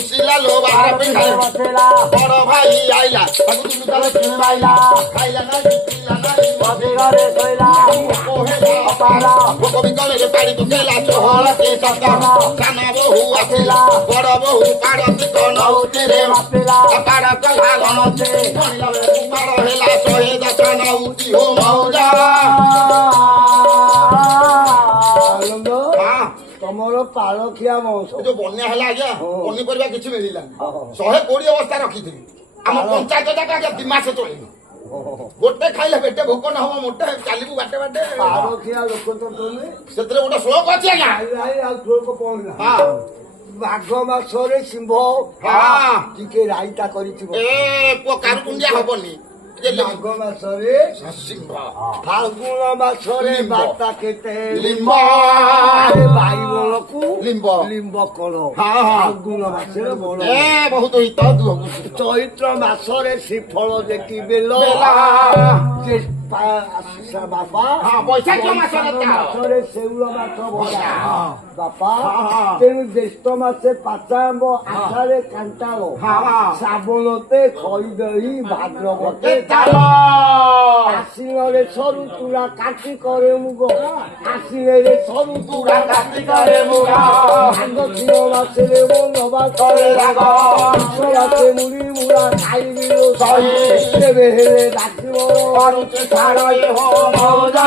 ବସିଲା ଲୋ ବାହାର ପିଣ୍ଡାରେ ବଡ ଭାଇ ଆଇଲା ତାକୁ ତୁମି ତାର ଖାଇଲା ନା ପିଲା ନାହିଁ ଘରେ ଶୋଇଲା ଭୋକ ବିକଳରେ ପାଣି ପକେଇଲା ଚହଳ କେ ସକାଳ ସାନ ବୋହୁ ଆସିଲା ବଡ ବୋହୁ ପାଡ଼ ଚିକନ ଉଠିରେ ପାଡ଼ କଲା ଗଣତି ପାଡ଼ ହେଲା 110 ନଉତି ହୋ ମଉଜା ତମର ପାଳଖିଆ ମଉସ ଯୋଉ ବନ୍ୟା ହେଲା ଆଜ୍ଞା ପନିପରିବା କିଛି ମିଳିଲାନି 120 ବସ୍ତା ରଖିଥିଲି ଆମ ପଞ୍ଚାୟତ ଯାକ ଆଜ୍ଞା 2 ମାସ ଚଳିବ ଗୋଟେ ଖାଇଲେ ପେଟେ ଭୋକ ନ ହବ ମୋଟେ ଚାଲିବୁ ବାଟେ ବାଟେ ପାଳଖିଆ ଲୋକ ତ ତମେ ସେଥିରେ ଗୋଟେ ଶ୍ଲୋକ ଅଛି ଆଜ୍ଞା ଆଉ ଶ୍ଲୋକ ପଢିଲା ମାଘ ମାସରେ ସିଂହ ଟିକେ ରାଇତା କରିଥିବ ଏ ପୁଅ କାରୁକୁଣ୍ଡିଆ ହବନି ମାଘ ମାସରେ ଫାଲଗୁଣ ମାସରେ ବାତା କେତେ ଲିମ୍ବ ବାଇଗଣକୁ ଲିମ୍ବ ଲିମ୍ବ କଳ ଫାଲଗୁଣ ମାସରେ ବଡ ବହୁତ ହିତ ଚୈତ୍ର ମାସରେ ଶ୍ରୀଫଳ ଦେଖି ବେଲ ବାପା ବୈଶାଖ ମାସରେ ଶେଉଳ ମାଛ ଭଜା ବାପା ତେଣୁ ଜ୍ୟେଷ୍ଠ ମାସେ ପାଚା ଆମ୍ବ ଆଷାଢ଼େ କାଣ୍ଟାଳ ଶ୍ରାବଣତେ ଖଇ ଦହି ଭାଦ୍ରବତେ ଆଶ୍ବିନରେ ସରୁ ଚୁଡ଼ା କାଟି କରେ ମୁଗ ଆଶ୍ବିନରେ ସରୁ ଚୁଡ଼ା କାଟି କରେ ମୁଗ ମାର୍ଗଶିର ମାସରେ ନବା କରେ ରାଗ ମାସେ ମୁড়ি ମୁড়ା ଖାଇବି ତେବେ ହେଲେ ଡାକିବ କରୁଛି ଛାଡ଼ ହୋ ମଉଜା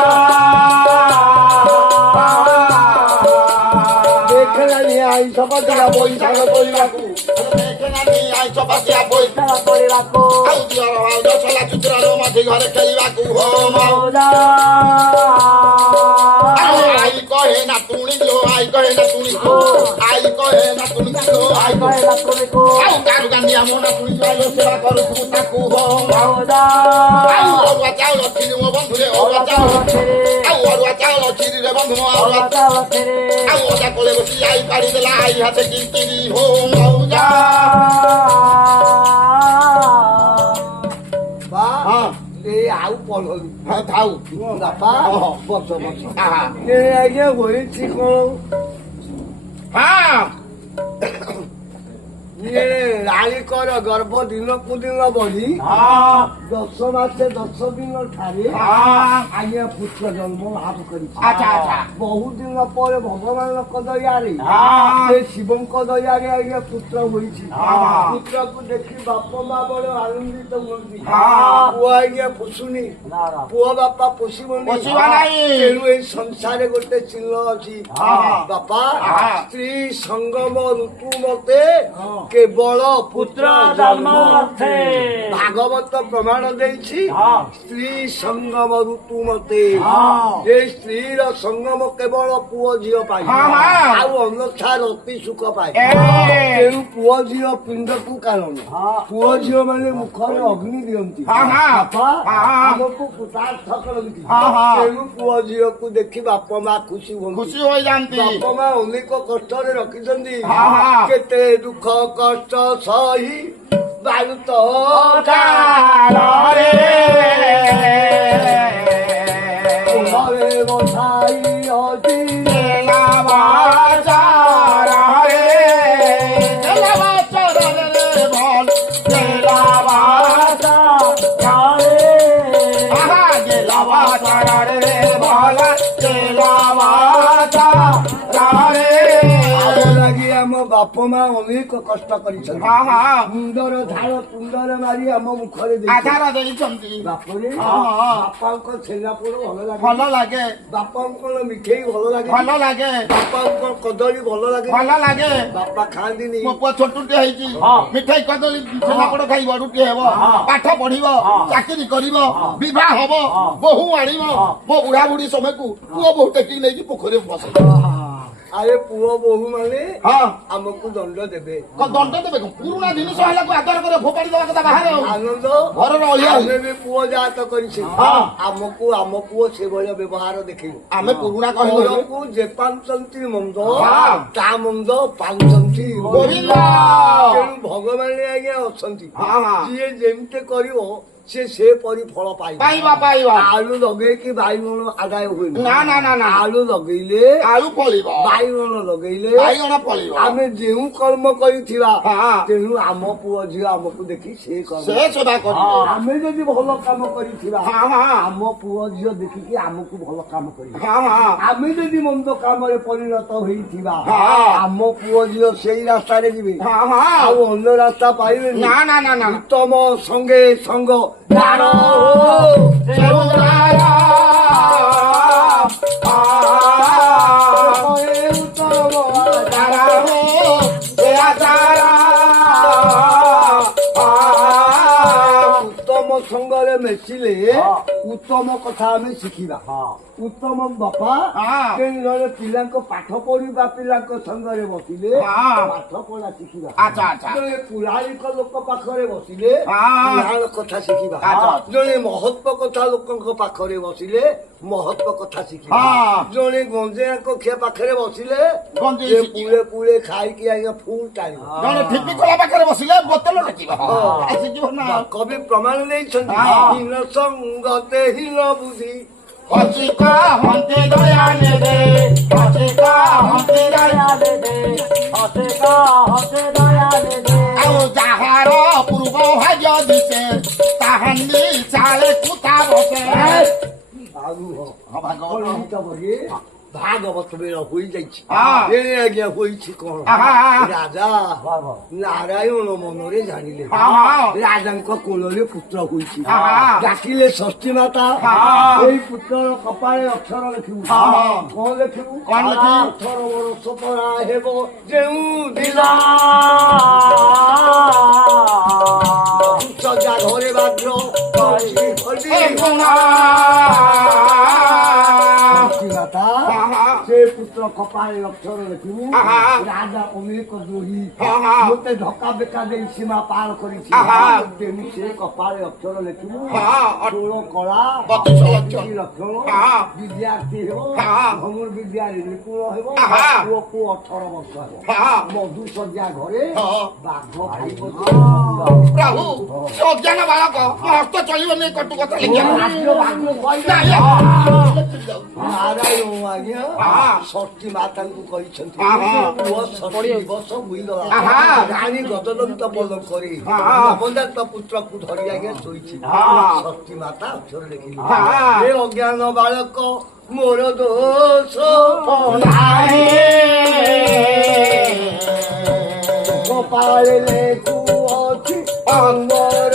ଦେଖେନାନି ଆଇଁଷ ପଚରା ବୈଶାଖ କରିବାକୁ ଦେଖେନାନି ଆଇଁଷ ପାଚିଆ ବୈଶାଖ କରିବାକୁ ଆଉ ଦିଅର ଭାଉଜ ଚଲା ଚୁଚୁରାର ମଝି ଘରେ ଖେଳିବାକୁ ହୋ ମଉଜା ଆଇ କହେ ନା ତୁଣି ଲୋ ଆଇ କହେ ନା ତୁଣି ଆଇ କହେ ନା ତୁଣି ଆଇ କହେ ନା ତୁଣି ଆଉ କାରୁ ଗାଣ୍ଡିଆ ମୋ ନା ତୁଣି ଚାଇଲ ସେବା କରୁଛୁ ତାକୁ ହୋ ମଉଜା ଆଉ ଅରୁଆ ଚାଉଳ କ୍ଷୀରି ମୋ ବନ୍ଧୁରେ ଅରୁଆ ଚାଉଳ ଆଉ ଅରୁଆ ଚାଉଳ କ୍ଷୀରିରେ ବନ୍ଧୁ ମୋ ଅରୁଆ ଚାଉଳ ଆଉ ଅଦା କୋଳେ ବସି ଆଇ ପାଡ଼ି ଦେଲା ଆଇ ହାତେ କିରି ହୋ ମଉଜା ଆଉ ପଢଲୁ ଥାଉ ବାପା ବସ ବସ ଆଜ୍ଞା ହୋଇଛି କଣ ରାଳିକର ଗର୍ଭ ଦିନକୁ ଦିନ ବଢି 10 ମାସେ 10 ଦିନ ଠାରେ ଆଜ୍ଞା ପୁତ୍ର ଜନ୍ମ ଲାଭ କରିଛି ବହୁତ ଦିନ ପରେ ଭଗବାନଙ୍କ ଦୟାରେ ସେ ଶିବଙ୍କ ଦୟାରେ ଆଜ୍ଞା ପୁତ୍ର ହୋଇଛି ପୁତ୍ରକୁ ଦେଖି ବାପ ମା ବଡ ଆନନ୍ଦିତ ହୁଅନ୍ତି ପୁଅ ଆଜ୍ଞା ପୋଷୁନି ପୁଅ ବାପା ପୋଷିବନି ତେଣୁ ଏଇ ସଂସାରରେ ଗୋଟେ ଚିହ୍ନ ଅଛି ବାପା ସ୍ତ୍ରୀ ସଙ୍ଗମ ଋତୁ ମତେ କେବଳ ପୁତ୍ର ଜନ୍ମ ଭାଗବତ ପ୍ରମାଣ ଦେଇଛି ସ୍ତ୍ରୀ ସଙ୍ଗମ ଋତୁ ମତେ ଏ ସ୍ତ୍ରୀର ସଙ୍ଗମ କେବଳ ପୁଅ ଝିଅ ପାଇଁ ଆଉ ଅନ୍ୟଥା ରତି ସୁଖ ପାଏ ତେଣୁ ପୁଅ ଝିଅ ପିଣ୍ଡକୁ କାରଣ ପୁଅ ଝିଅ ମାନେ ମୁଖରେ ଅଗ୍ନି ଦିଅନ୍ତି ଆମକୁ କୃତାର୍ଥ କରନ୍ତି ତେଣୁ ପୁଅ ଝିଅକୁ ଦେଖି ବାପ ମା ଖୁସି ହୁଅନ୍ତି ବାପ ମା ଅନେକ କଷ୍ଟରେ ରଖିଛନ୍ତି କେତେ ଦୁଃଖ କଷ୍ଟ ସହି ବାଳୁତ କାଳରେ ଘରେ ବସାଇ ଅଛି ବାପ ମା ଅନେକ କଷ୍ଟ କରିଛନ୍ତି ମୁଣ୍ଡର ଝାଳ ତୁଣ୍ଡରେ ମାରି ଆମ ମୁଖରେ ଦେଇଛନ୍ତି ବାପରେ ବାପାଙ୍କ ଛେନାପୋଡ଼ ଭଲ ଲାଗେ ବାପାଙ୍କର ମିଠେଇ ଭଲ ଲାଗେ ବାପାଙ୍କ କଦଳୀ ଭଲ ଲାଗେ ବାପା ଖାଆନ୍ତିନି ମୋ ପୁଅ ଛୋଟଟେ ହେଇଛି ମିଠେଇ କଦଳୀ ଛେନାପୋଡ଼ ଖାଇବ ରୁଟି ହେବ ପାଠ ପଢିବ ଚାକିରି କରିବ ବିବାହ ହବ ବୋହୂ ଆଣିବ ମୋ ବୁଢା ବୁଢୀ ସମୟକୁ ପୁଅ ବୋହୂ ଟେକି ନେଇକି ପୋଖରୀରେ ବସେ ଆରେ ପୁଅ ବୋହୂ ମାନେ ଆମକୁ ଦଣ୍ଡ ଦେବେ ପୁରୁଣା ଜିନିଷ ହେଲାକୁ ଆଦର করে ଫୋପାଡ଼ି ଦେବା କଥା ବାହାରେ ଆନନ୍ଦ ଘରର ଅଳିଆ ଆମେ ବି ପୁଅ ଜାତ କରିଛେ ଆମକୁ ଆମ ପୁଅ ସେଭଳିଆ ବ୍ୟବହାର ଦେଖେଇବୁ ଆମେ ପୁରୁଣା କହିବୁ ଯେ ପାଉଛନ୍ତି ମନ୍ଦ ତା ମନ୍ଦ ପାଉଛନ୍ତି ତେଣୁ ଭଗବାନ ଆଜ୍ଞା ଅଛନ୍ତି ଯିଏ ଯେମିତି କରିବ ସେ ପରି ଫଳ ପାଇବ। ଆଳୁ ଲଗେଇକି ବାଇଗଣ ଆଦାୟ ହୁଏନି। ନା ଆଳୁ ଲଗେଇଲେ ଆଳୁ ଫଳିବ, ବାଇଗଣ ଲଗେଇଲେ ବାଇଗଣ ଫଳିବ। ଆମେ ଯେଉଁ କର୍ମ କରିଥିବା ହଁ। ତେଣୁ ଆମ ପୁଅ ଝିଅ ଆମକୁ ଦେଖି ସେ କର୍ମ ସେ ସେବା କରିବେ। ଆମେ ଯଦି ଭଲ କାମ କରିଥିବା ହଁ, ହଁ। ଆମ ପୁଅ ଝିଅ ଦେଖିକି ଆମକୁ ଭଲ କାମ କରିବେ। ହଁ। ଆମେ ଯଦି ମନ୍ଦ କାମରେ ପରିଣତ ହୋଇଥିବା ହଁ। ଆମ ପୁଅ ଝିଅ ସେଇ ରାସ୍ତାରେ ଯିବେ, ହଁ। ଆଉ ଅନ୍ୟ ରାସ୍ତା ପାଇବେନି। ନା। ଉତ୍ତମ ସଙ୍ଗେ ସଙ୍ଗ ଦାନ ସେଉରାୟ। ଉତ୍ତମ ଦାନ ସେ ଆଚାର। ଉତ୍ତମ ସଙ୍ଗରେ ମିଶିଲେ ଉତ୍ତମ କଥା ଆମେ ଶିଖିବା। ଉତ୍ତମ ବାପା ହଁ। ଜଣେ ପିଲାଙ୍କ ପାଠ ପଢିବା ପିଲାଙ୍କ ସଙ୍ଗରେ ବସିଲେ ହଁ। ପାଠ ପଢା ଶିଖିବା। ଆଚ୍ଛା। ଜଣେ ପୁରାଣିକ ଲୋକ ପାଖରେ ବସିଲେ ହଁ। ପୁରାଣ କଥା ଶିଖିବା। ଆଚ୍ଛା। ଜଣେ ମହତ୍ଵ କଥା ଲୋକଙ୍କ ପାଖରେ ବସିଲେ ମହତ୍ଵ କଥା ଶିଖିବା। ହଁ। ଜଣେ ଗଞ୍ଜେୟା କଖିଆ ପାଖରେ ବସିଲେ ଗଞ୍ଜେଇ ସେ ଶିଖିବା। ପୁଳେ ଖାଇକି ଆଜ୍ଞା ଫୁଲ୍ ଟାଣିବ। ଜଣେ ଠିପି ଖୋଲା ପାଖରେ ବସିଲେ ବୋତଲ ଟେକିବ। ଶିଖିବ ନା। କବି ପ୍ରମାଣ ଦେଇଛନ୍ତି ହଁ। ହୀନ ସଙ୍ଗତେ ହୀନ ବୁଦ୍ଧି ହସିକା ହନ୍ତେ ଦୟା ନେବେ, ହସିକା ହନ୍ତେ ଦୟା ନେବେ, ହସିକା ହନ୍ତେ ଦୟା ନେବେ। ଆଉ ଯାହାର ପୂର୍ବ ଭାଗ୍ୟ ଦିଶେ ତାହାନି ଚାଳେ କୁତା ବସେ। ଭାଗବତ ବେଳ ହୋଇଯାଇଛି। ହଁ। ଏଣେ ଆଜ୍ଞା ହୋଇଛି କଣ? ରାଜା ନାରାୟଣ ମନରେ ଜାଣିଲେ ରାଜାଙ୍କ କୋଳରେ ପୁତ୍ର ହୋଇଛି। ଡାକିଲେ ଷଷ୍ଠୀ ମାତା, ଏଇ ପୁତ୍ରର କପାଳେ ଅକ୍ଷର ଲେଖିବୁ। କଣ ଲେଖିବୁ? କଣ ଲେଖିବୁ? 18 ବର୍ଷ ପରା ହେବ ଯେଉଁ ଦିନ ସଜା ଘରେ ବାଧ୍ୟ ମାତା ସେ ପୁତ୍ର କପାଳେ ଅକ୍ଷର ଲେଖିବୁ। ରାଜା ଅନେକ ଦ୍ରୋହୀ ମୋତେ ଧକ୍କା ବେକା ଦେଇ ସୀମା ପାର କରିଛି, ତେଣୁ ସେ କପାଳେ ଅକ୍ଷର ଲେଖିବୁ। 16 କଳା 32 ଲକ୍ଷଣ ବିଦ୍ୟାର୍ଥୀ ହେବ, ଧନୁର୍ ବିଦ୍ୟାରେ ନିପୁଣ ହେବ, ପୁଅକୁ 18 ବର୍ଷ ହେବ। ମଧୁ ସଜ୍ଜା ଘରେ ବାଘ ଖାଇବ। ପ୍ରଭୁ ଅଜ୍ଞାନ ବାଳକ ମୋ ହସ୍ତ ଚଳିବନି କଟୁ କଥା ଲେଖିବା। ନାରାୟଣ ଆଜ୍ଞା ଷଷ୍ଠୀ ମାତାଙ୍କୁ କହିଛନ୍ତି ପୁଅ 60 ବର୍ଷ ହୋଇଗଲା, ରାଣୀ ଗଜଦନ୍ତ ବଲ କରି ନବଜାତ ପୁତ୍ରକୁ ଧରି ଆଜ୍ଞା ଶୋଇଛି। ଷଷ୍ଠୀ ମାତା ଅକ୍ଷର ଲେଖିଲେ, ହେ ଅଜ୍ଞାନ ବାଳକ ମୋର ଦୋଷ ନାହିଁ, କପାଳେ ଲେଖୁଅଛି ଅଙ୍ଗର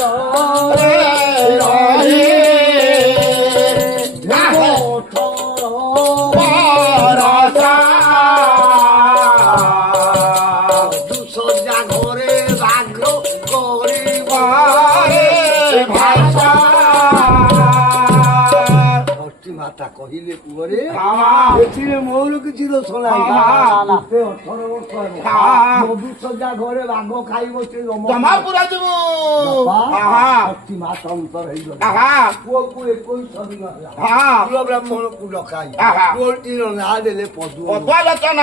ସଜା ଘରେ ବାଘ ଷଷ୍ଠୀ ମାତା କହିଲେ ପୁଅରେ ଏଥିରେ ମୋର କିଛି ଦୋଷ ନାହିଁ। 18 ବର୍ଷ ହେବ, ମଧୁ ସଜା ଘରେ ବାଘ ଖାଇବ ସେ ଜମା ପୁରା ଯିବୁ। ଷଷ୍ଠୀ ମାତା ଅନ୍ତର ହେଇଗଲା। ପୁଅକୁ 21 ଦିନ ହେଲା, କୁଳ ବ୍ରାହ୍ମଣକୁ ଡକାଇ ପୁଅଟିର ନାଁ ଦେଲେ ପଦ୍ମ। ପଦ୍ମଲୋଚନ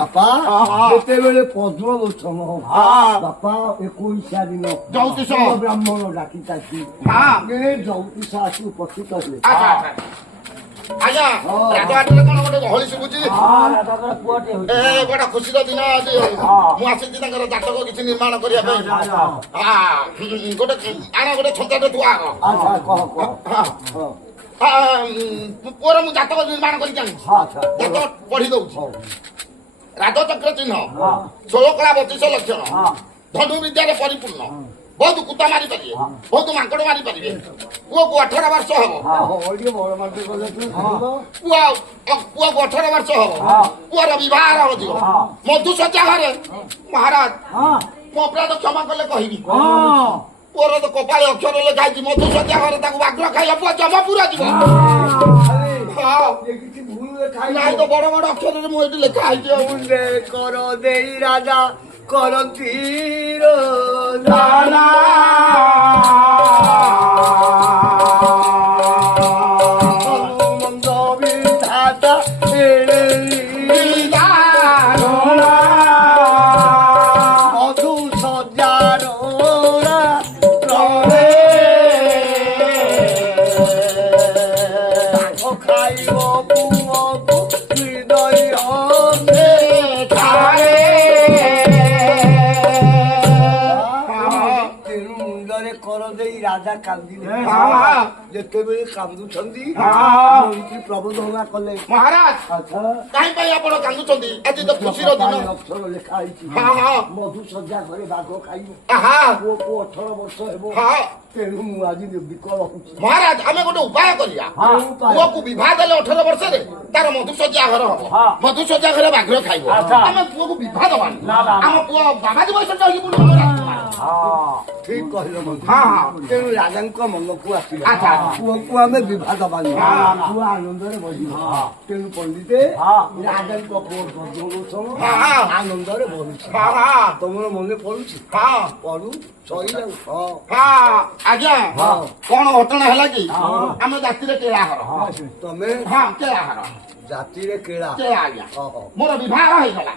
ବାପା ଯେତେବେଳେ ପଦ୍ମଲୋଚନ ବାପା 21 ଦିନ ଜ୍ୟୋତିଷ ବ୍ରାହ୍ମଣ ଡାକିଥାନ୍ତି, ଜ୍ୟୋତିଷ ଆସି ଉପସ୍ଥିତ ହେଲେ। ଆଜ୍ଞା ରାଜବାଟରେ କଣ ଗୋଟେ ଗହଳି ଶୁଭୁଛି? ବଡ ଖୁସିର ଦିନ ଆଜି। ମୁଁ ଆସିଛି ତାଙ୍କର ଜାତକ କିଛି ନିର୍ମାଣ କରିବା ପାଇଁ। ଗୋଟେ ଛଞ୍ଚାଟେ ଥୁଆ ଆଗ। ପୁଅର ମୁଁ ଜାତକ ନିର୍ମାଣ କରିକି ଆଣିଛି। ଜାତକ ପଢି ଦଉଛି। ରାଜଚକ୍ର ଚିହ୍ନ, 16 କଳା 32 ଲକ୍ଷଣ, ଧନୁ ବିଦ୍ୟାରେ ପରିପୂର୍ଣ୍ଣ, ବହୁତ କୁତା ମାରିପାରିବେ, ବହୁତ ମାଙ୍କଡ ମାରିପାରିବେ। ପୁଅକୁ 18 ବର୍ଷ ହବ। ପୁଅକୁ 18 ବର୍ଷ ହବ। ପୁଅର ବିବାହ ହଯିବ। ମଧୁସଜ୍ଜା ଘରେ ମହାରାଜ ମୋ ଅପରାଧ କ୍ଷମା କଲେ କହିବି। ପୁଅର ତ କପାଳେ ଅକ୍ଷର ଲେଖା ହେଇଛି ମଧୁସଜ୍ଜା ଘରେ, ତାକୁ ବାଘ ଖାଇବା ପୁଅ ଜମା ପୁରା ଯିବ। ନାଇଁ ତ ବଡ ବଡ ଅକ୍ଷରରେ ମୁଁ ଏଠି ଲେଖା ହେଇଛି। କର ଦେଇ ରାଜା କରନ୍ତି ମନ୍ଦ ବିଧାତା ମଧୁ ସଜ୍ଜାର ଦେଇ ରାଜା କାନ୍ଦିଲେ ଯେତେବେଳେ କାନ୍ଦୁଛନ୍ତି ମନ୍ତ୍ରୀ ପ୍ରବୋଧନା କଲେ ମହାରାଜ ଆଚ୍ଛା କାହିଁ ପାଇଁ ଆପଣ କାନ୍ଦୁଛନ୍ତି ଆଜି ତ ଖୁସିର ଦିନ ଅକ୍ଷର ଲେଖା ହେଇଛି ମଧୁ ସଜ୍ଜା ଘରେ ବାଘ ଖାଇବ ପୁଅକୁ 18 ବର୍ଷ ହେବ ତେଣୁ ମୁଁ ଆଜି ବିକଳ ହଉଛି ମହାରାଜ ଆମେ ଗୋଟେ ଉପାୟ କରିବା ପୁଅକୁ ବିବାହ ଦେଲେ 18 ବର୍ଷରେ ତାର ମଧୁସଜ୍ଜା ଘର ହବ ମଧୁସଜ୍ଜା ଘରେ ବାଘ ଖାଇବ ଆମେ ପୁଅକୁ ବିବାହ ଦବାନି ଆମ ପୁଅ ବାବାଜୀ ବୟସ ଚଳି ଠିକ କହିଲ ତେଣୁ ରାଜାଙ୍କ ମନକୁ ଆସିଲା ପୁଅକୁ ଆମେ ବିବାହ ଦବାନି ପୁଅ ଆନନ୍ଦରେ ବସିବ ତେଣୁ ପଣ୍ଡିତେ ରାଜାଙ୍କ ପୁଅ ଆନନ୍ଦରେ ବଢୁଛି ତମର ମନେ ପଡୁଛି ପଡୁ ଆଜ୍ଞା କଣ ଘଟଣା ହେଲା କି ଆମେ ଜାତିରେ କେଳା ଘର ତମେ କେଳା ଘର ଜାତିରେ କେଳା ଆଜ୍ଞା ମୋର ବିବାହ ହେଇଗଲା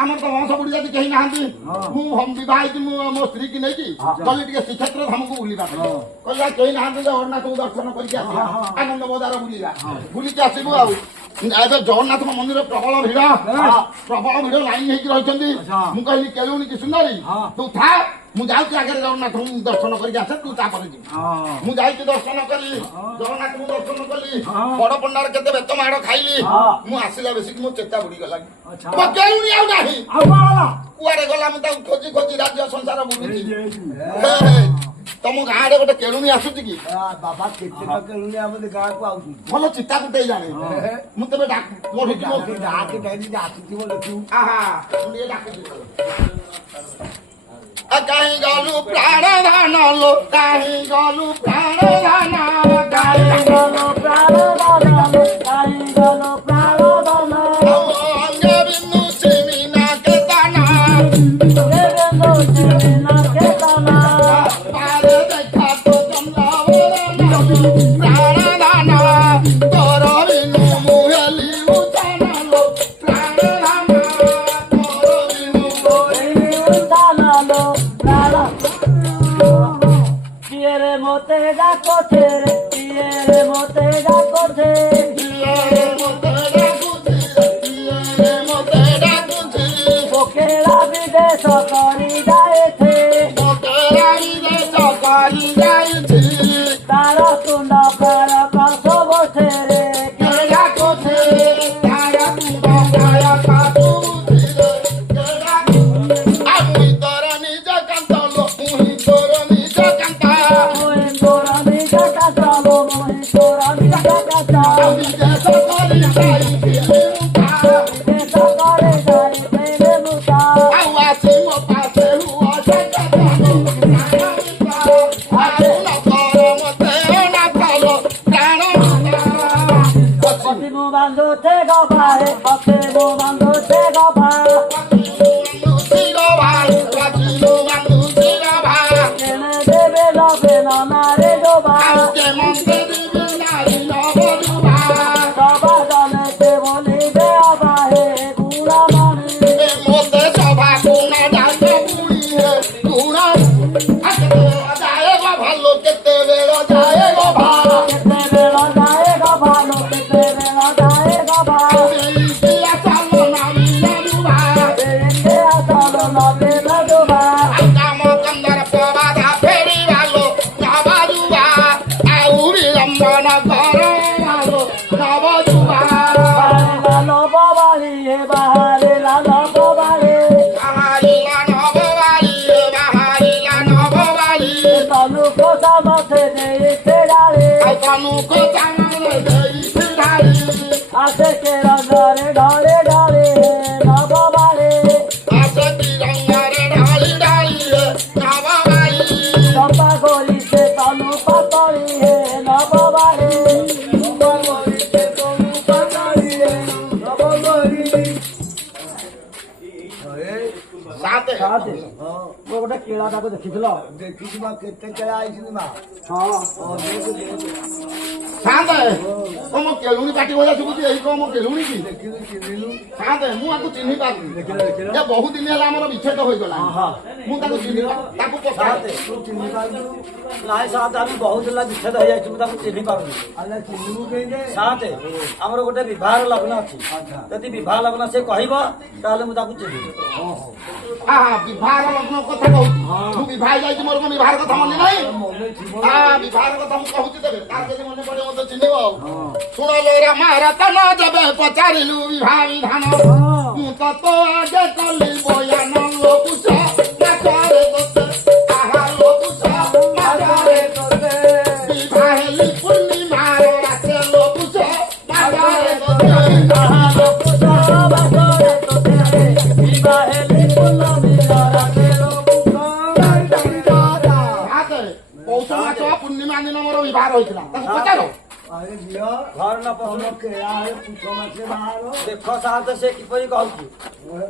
ଆମର ତ ବଂଶ ବୁଢୀ ଜାତି କେହି ନାହାନ୍ତି ମୁଁ ବିବାହ ହେଇଛି ମୁଁ ମୋ ସ୍ତ୍ରୀ କି ନେଇକି ଗଲି ଟିକେ ଶ୍ରୀକ୍ଷେତ୍ର ଧାମକୁ ବୁଲିବା କହିଲା କେହି ନାହାନ୍ତି ଜଗନ୍ନାଥଙ୍କୁ ଦର୍ଶନ କରିକି ଆସିବା ଆନନ୍ଦ ବଜାର ବୁଲିବା ବୁଲିକି ଆସିବୁ ଆଉ ଏବେ ଜଗନ୍ନାଥଙ୍କ ମନ୍ଦିର ପ୍ରବଳ ଭିଡ ଲାଇନ ହେଇକି ରହିଛନ୍ତି ମୁଁ କହିଲି କେଳୁଣି କି ସୁନ୍ଦରୀ ତୁ ଥା ମୁଁ ଯାଉଛି ଆଗରେ ଜଗନ୍ନାଥଙ୍କୁ ଦର୍ଶନ କରିକି ଆସେ ତୁ ତାପରେ ଯିବି ମୁଁ ଯାଇକି ଦର୍ଶନ କଲି ଜଗନ୍ନାଥଙ୍କୁ ଦର୍ଶନ କଲି ବଡ ପଣ୍ଡାର କେତେ ବେତ ମାଡ଼ ଖାଇଲି ମୁଁ ଆସିଲା ବେଶିକି ମୋ ଚେତା ବୁଡିଗଲା ମୋ କେଳୁଣି ଆଉ ନାହିଁ କୁଆଡେ ଗଲା ମୁଁ ତାକୁ ଖୋଜି ଖୋଜି ରାଜ୍ୟ ସଂସାର ବୁଲୁଛି ତମ ଗାଁରେ ଗୋଟେ କେଳୁଣି ଆସୁଛି କି ବାବା କେତେଟା କେଳୁଣି ଆମ ଗାଁକୁ ଆଉଛୁ ଭଲ ଚିତା କୁଟେଇ ଜାଣେ ମୁଁ ତେବେ ଆସିଥିବ ଦେଖିବୁ କାହିଁ ଗଲୁ ପ୍ରାଣ ଧାନ लो କାହିଁ ଗଲୁ ପ୍ରାଣ ଧାନ କାହିଁ ଗଲୁ ପ୍ରାଣ ଧାନ କାହିଁ ଗଲୁ ପ୍ରାଣ ଧାନ ଅଙ୍ଗ ବିନ୍ଦୁ ଚିନି ନା କେତନା ବିନ୍ଦୁ ଚିନି ନା କେତନା ପାରେ ଦେଖା ତ ଚନ୍ଦ୍ରାବରଣ ପ୍ରାଣ ଧାନ ତୋର ବିନୁ ମୁହେଲି ଉଠାନ लो ପ୍ରାଣ ଧାନ ତୋର ବିନୁ ମୁହେଲି ଉଠାନ लो Quiere mote da coche, quiere mote da coche, quiere mote da coche, quiere mote da coche. Porque la vida es socorrida ese, porque la vida es socorrida ese. Tara tunda para paso vocere, que la coche, tara tunda para paso vocere, que la coche. Amuy toro ni yo canto lo, muy toro ni yo canto. ଗୋଟେ କେଳାଟାକୁ ଦେଖିଥିଲ ଦେଖିଛି ମା କେତେ କେଳା ହେଇଛି ମା ହଁ ସାନ୍ତେ କଣ ମୋ କେଲୁଣି ପାଟି ଭଳିଆ ଶୁଭୁଛି ଏଇ କଣ ମୋ କେଲୁଣି କି ଦେଖିଲୁ ଚିହ୍ନିଲୁ ସାନ୍ତେ ମୁଁ ଆକୁ ଚିହ୍ନି ପାରୁନି ଏ ବହୁତ ଦିନ ହେଲା ଆମର ବିଚ୍ଛେଦ ହୋଇଗଲା ମୁଁ ତାକୁ ଚିହ୍ନି ତାକୁ ପଚାରେ ତୁ ଚିହ୍ନି ପାରୁଛୁ ନାଇଁ ସାତେ ଆମେ ବହୁତ ହେଲା ବିଚ୍ଛେଦ ହେଇଯାଇଛି ମୁଁ ତାକୁ ଚିହ୍ନି ପାରୁନି ଆରେ ଚିହ୍ନିବୁ କେମିତି ସାତେ ଆମର ଗୋଟେ ବିବାହ ଲଗ୍ନ ଅଛି ଯଦି ବିବାହ ଲଗ୍ନ ସେ କହିବ ତାହେଲେ ମୁଁ ତାକୁ ଚିହ୍ନିବି ବିବାହର ଲଗ୍ନ କଥା କହୁଛି ମୁଁ ବିବାହ ଯାଇଛି ମୋର କଣ ବିବାହର କଥା ମନେ ନାହିଁ ମନେ ଥିବ ବିବାହର କଥା ମୁଁ କହୁଛି ତେବେ ତାର ଯଦି ମନେ ପଡେ ମତେ ଚିହ୍ନିବ ଆଉ ଶୁଣ ଲୋରା ମହାରତନ ଯେବେ ପଚାରିଲୁ ବିବାହ ବିଧାନ ମୁଁ ତ ତୋ ଆଗେ କଲି ବୟାନ ଲୋକୁଛ ନାଚରେ ତୋତେ ଆହା ଲୋକୁଛ ନାଚରେ ତୋତେ ବିବାହ ହେଲି ପୂର୍ଣ୍ଣିମାର ରାତେ ଲୋକୁଛ ନାଚରେ ତୋତେ ଆହା ଲୋକୁଛ ବାସରେ ତୋତେ ବିବାହ ହେଲି ପୂର୍ଣ୍ଣମୀର ରାତେ ଲୋକୁଛ ପୌଷ ମାସ ପୂର୍ଣ୍ଣିମା ଦିନ ମୋର ବିବାହ ହୋଇଥିଲା ତାକୁ ପଚାର ଆରେ ଝିଅ ଘର ନ ପଶୁ କେଳା ହେ ପୁଷ ମାସେ ବାହାର ଦେଖ ସାତେ ସେ କିପରି କହୁଛି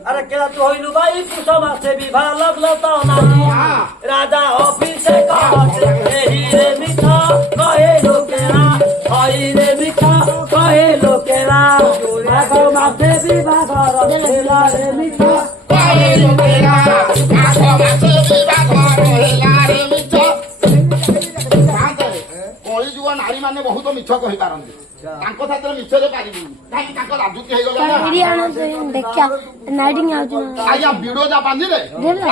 ଆରେ କେଳା ତୁ ହଇଲୁ ଭାଇ ପୁଷ ମାସେ ବିବାହ ଲଗ୍ନ ତ ନାହିଁ ରାଜା ଅଫିସେ କହେ ଏହିରେ ମିଛ କହେ ଲୋକେରା ହଇରେ ମିଛ କହେ ଲୋକେରା ରାଗ ମାସେ ବିବାହର ଥିଲାରେ ମିଛ କହେ ଲୋକେରା ଆଠ ମାସ ବିବାହ ହେଲାରେ ମିଛ କଳିଯୁଗ ନାରୀ ମାନେ ବହୁତ ମିଛ କହିପାରନ୍ତି ତାଙ୍କ ସାଥିରେ ମିଛରେ ପାରିବୁନି କାହିଁକି ତାଙ୍କ ରାଜୁତି ହେଇଗଲା ଦେଖିଆ ନାଇଟିଂ ଆଉଛି ଆଜ୍ଞା ବିଡୋଜା ବାନ୍ଧିଲେ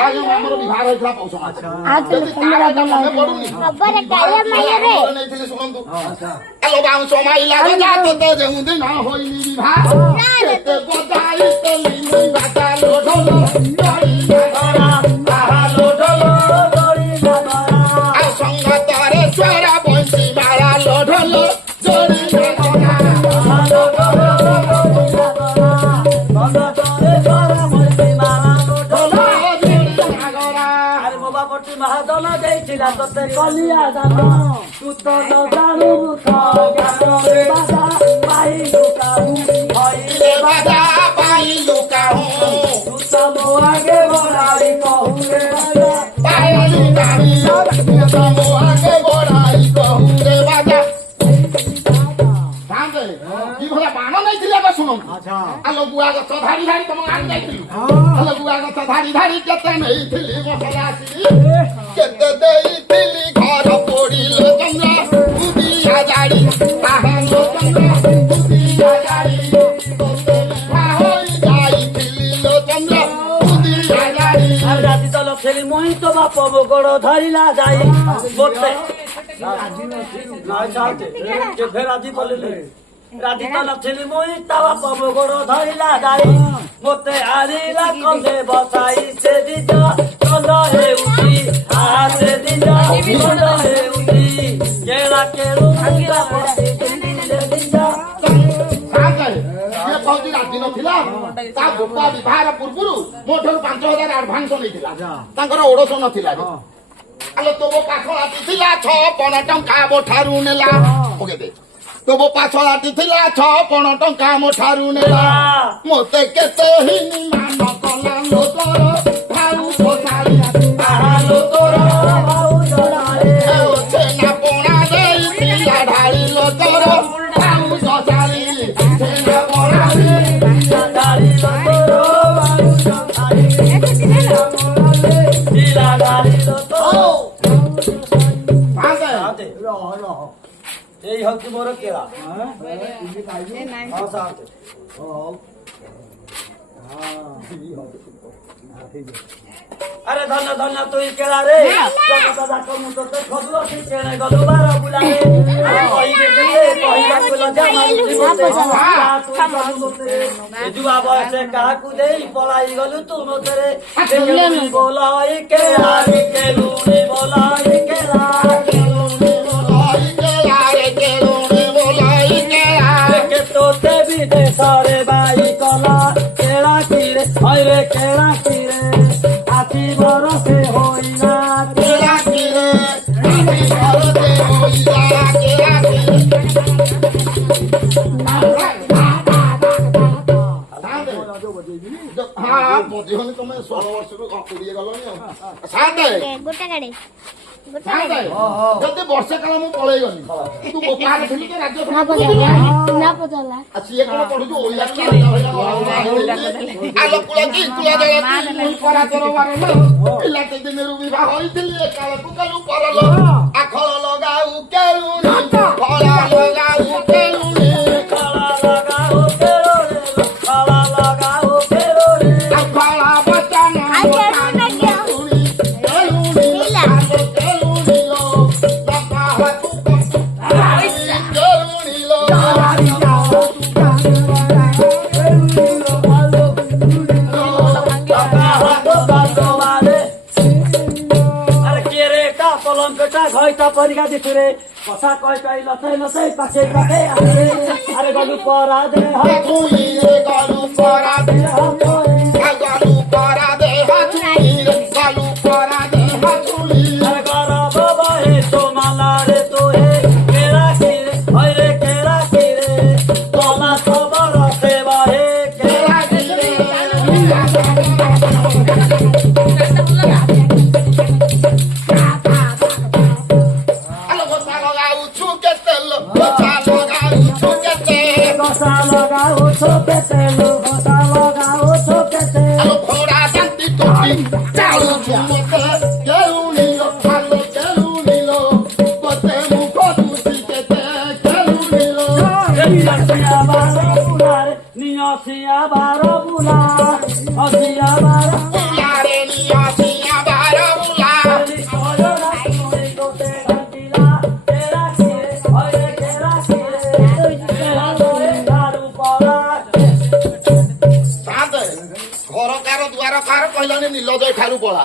ଆଜ୍ଞା ଆମର ବିବାହ ହେଇଥିଲା ପୌଷ ମାସ ଯଦି କ୍ୟାମେରା ତାର ମନେ ପଡୁନି ନେଇଥିଲି ଶୁଣନ୍ତୁ ଆଲୋ ବାଉଁଶ ମାଇଲା ଗଜା ତୋତେ ଯେଉଁ ଦିନ ହୋଇନି ବିବାହ କେତେ ବଜାଇ ତେଲି ବାଜା ଲୋଢଲ ଆଉ ସଙ୍ଗତରେ ଚୋରା ବଂଶୀ ମାଳା ଲୋଢଲ ଯୋଡ଼ି ଆରେ ମୋ ବାପଟି ମହାଜନ ଦେଇଥିଲା ତତେ କଲିଆ ଦାନ ତୁ ତ ଜାଣୁ ଜ୍ଞାନରେ ବାଧା ପାଇଲୁ କାହୁ ହଇରେ ବାଜା ପାଇଲୁ କାହୁଁ ତୁ ତ ମୋ ଆଗେ ବଢାଇ କହୁରେ ରାଜା ପାଇଲୁ କାହୁଁ ତମ ଆଗେ ବଢାଇ କହୁରେ ବାଜା ସାଙ୍ଗେ କି ଭଳିଆ ବାଣ ନେଇଥିଲେ ଏବେ ଶୁଣନ୍ତୁ ଆଲୋ ଗୁଆ ଗଛ ଧାଡ଼ି ଧାଡ଼ି ତମ ଗାଁକୁ ଯାଇଥିଲୁ ଆଲୋ ଗୁଆ ଗଛ ଧାଡ଼ି ଧାଡ଼ି କେତେ ନେଇଥିଲି ମସଲା ଆସିଲି କେତେ ଦେଇଥିଲି ଘର ପୋଡ଼ିଲ ଚନ୍ଦ୍ର ବୁଦିଆ ଜାଡ଼ି ତାହାଲୋ ଚନ୍ଦ୍ର ବୁଦିଆ ଜାଡ଼ି ତୋତେ ବିଭା ହୋଇ ଯାଇଥିଲି ଲୋ ଚନ୍ଦ୍ର ବୁଦିଆ ଜାଡ଼ି আর রাতি তো লক্ষেলি মই তো বাপ গোড় ধরিলা যাই বলতে ফের রাজি বলিলে রাতি তো লক্ষেলি মই তা বাপ গোড় ধরিলা যাই মতে আরিলা কন্দে বসাই সে দিজ কন্দ হে উঠি আতে দিজ কন্দ হে উঠি কেলা কেলু ভাঙ্গিলা বসি দিলে দিজ ସିଏ କହୁଛି ରାଜି ନଥିଲା ତା ଗୋପା ବିବାହର ପୂର୍ବରୁ ମୋ ଠାରୁ 5,000 ଆଡଭାନ୍ସ ନେଇଥିଲା ତାଙ୍କର ଓଡଶ ନଥିଲା ଆଲୋ ତୋ ପାଖ ରାତି ଥିଲା 6 ଟଙ୍କା ମୋ ଠାରୁ ନେଲା ତୋ ପାଖ ରାତି ଥିଲା 6 ଟଙ୍କା ମୋ ଠାରୁ ନେଲା ମୋତେ କେତେ ହିନି ମାନ କଲା ଲୋ ତୋର ଭାଉ ପୋଷାଳି ଆହାଲୋ ତୋର ଛେନା ପଣା ଦେଇଥିଲା ଢାଳି ଲୋ ତୋର ଭାଉ ପୋଷାଳି ଛେନା ପଣା এই হচ্ছে মোর কেলা আরে ধন্য ধন্য তুই কেলা রে দাদা কমু তো খদু আছে কেলা গলু বার বুলারে কইবে কে কইবা কইলা জামা তুই জুয়া বয়সে কাহাকু দেই পলাই গলু তু মতরে বলাই কেলা কেলুনি বলাই কেলা তোতে বিদেশরে বাই কলা কেলা কিরে হইরে কেলা কিরে আতি বরসে হইলা কেলা কিরে আতি বরসে হইলা কেলা ହଁ ବୁଝିବନି ତମେ 16 ବର୍ଷରୁ ପକୁଡ଼ିଏ ଗଲଣି ଆଉ ସାତେ ଗୋଟା ଗାଡି ଗୋଟା ସାତେ ଗାଡି ଯଦି ବର୍ଷେ କାଳ ମୁଁ ପଳେଇ ଗଲି ତୁ ଗୋପାଳ ଥିଲି ତ ରାଜ୍ୟ ନା ପଚାରିଲା ନା ପଚାରିଲା ଆଉ ସିଏ କଣ ପଢୁଛୁ ଓଳିଆ ଆଲୋ କୁଳ କି କୁଳ ଜଳ ପରାତର ବାରଲ ପିଲାଟି ଦିନରୁ ବିବାହ ହୋଇଥିଲି ଏକାଳକୁ କାଲୁ ପରଲ ଆଖଳ ଲଗାଉ କେଳୁଣି ଫଳା ଲଗାଉ କେଳୁଣି ଖଳା ଲଗାଉ କେଳୁଣି ଖଳା ଲଗାଉ କେଳୁଣି ଫଳା ବଚନ କେଳୁଣି କେଳୁଣି ଆଲୋ କେଳୁଣି ଲୋ ବାପା ହାତୁ କେଳୁଣି ଲୋ पलंगटा घैता परिका दिसुरे कथा कहि कहि लसै लसै पाछे पाछे आसे अरे गलु परा दे हातुइरे गलु परा दे गलु परा दे हातुइरे गलु परा दे हातुइरे अरे गर बाबा हे तो माला रे तो हे केरा किरे हैरे केरा किरे तोला तो बर सेवा हे केरा किरे आलो गोता लगाउ छुके तेल गोता लगाउ छुके तेल गोसा लगाओ छोके तेलो गोसा लगाओ छोके तेलो आलो फोड़ा शांति टोपी चालू झुमके केलुनी लो आलो केलुनी लो गोते मुखो दुसी के ते केलुनी लो नियसिया बारो बुलारे नियसिया बारो बुला असिया बारो बुलारे निया सिया बारा बुला कोयो ना कोई गोते घंटिला तेरा किरे हैरे केरा किरे तेरा लोए दारू परा साते घर कार द्वार कार कहलानी नीलज एठारू पळा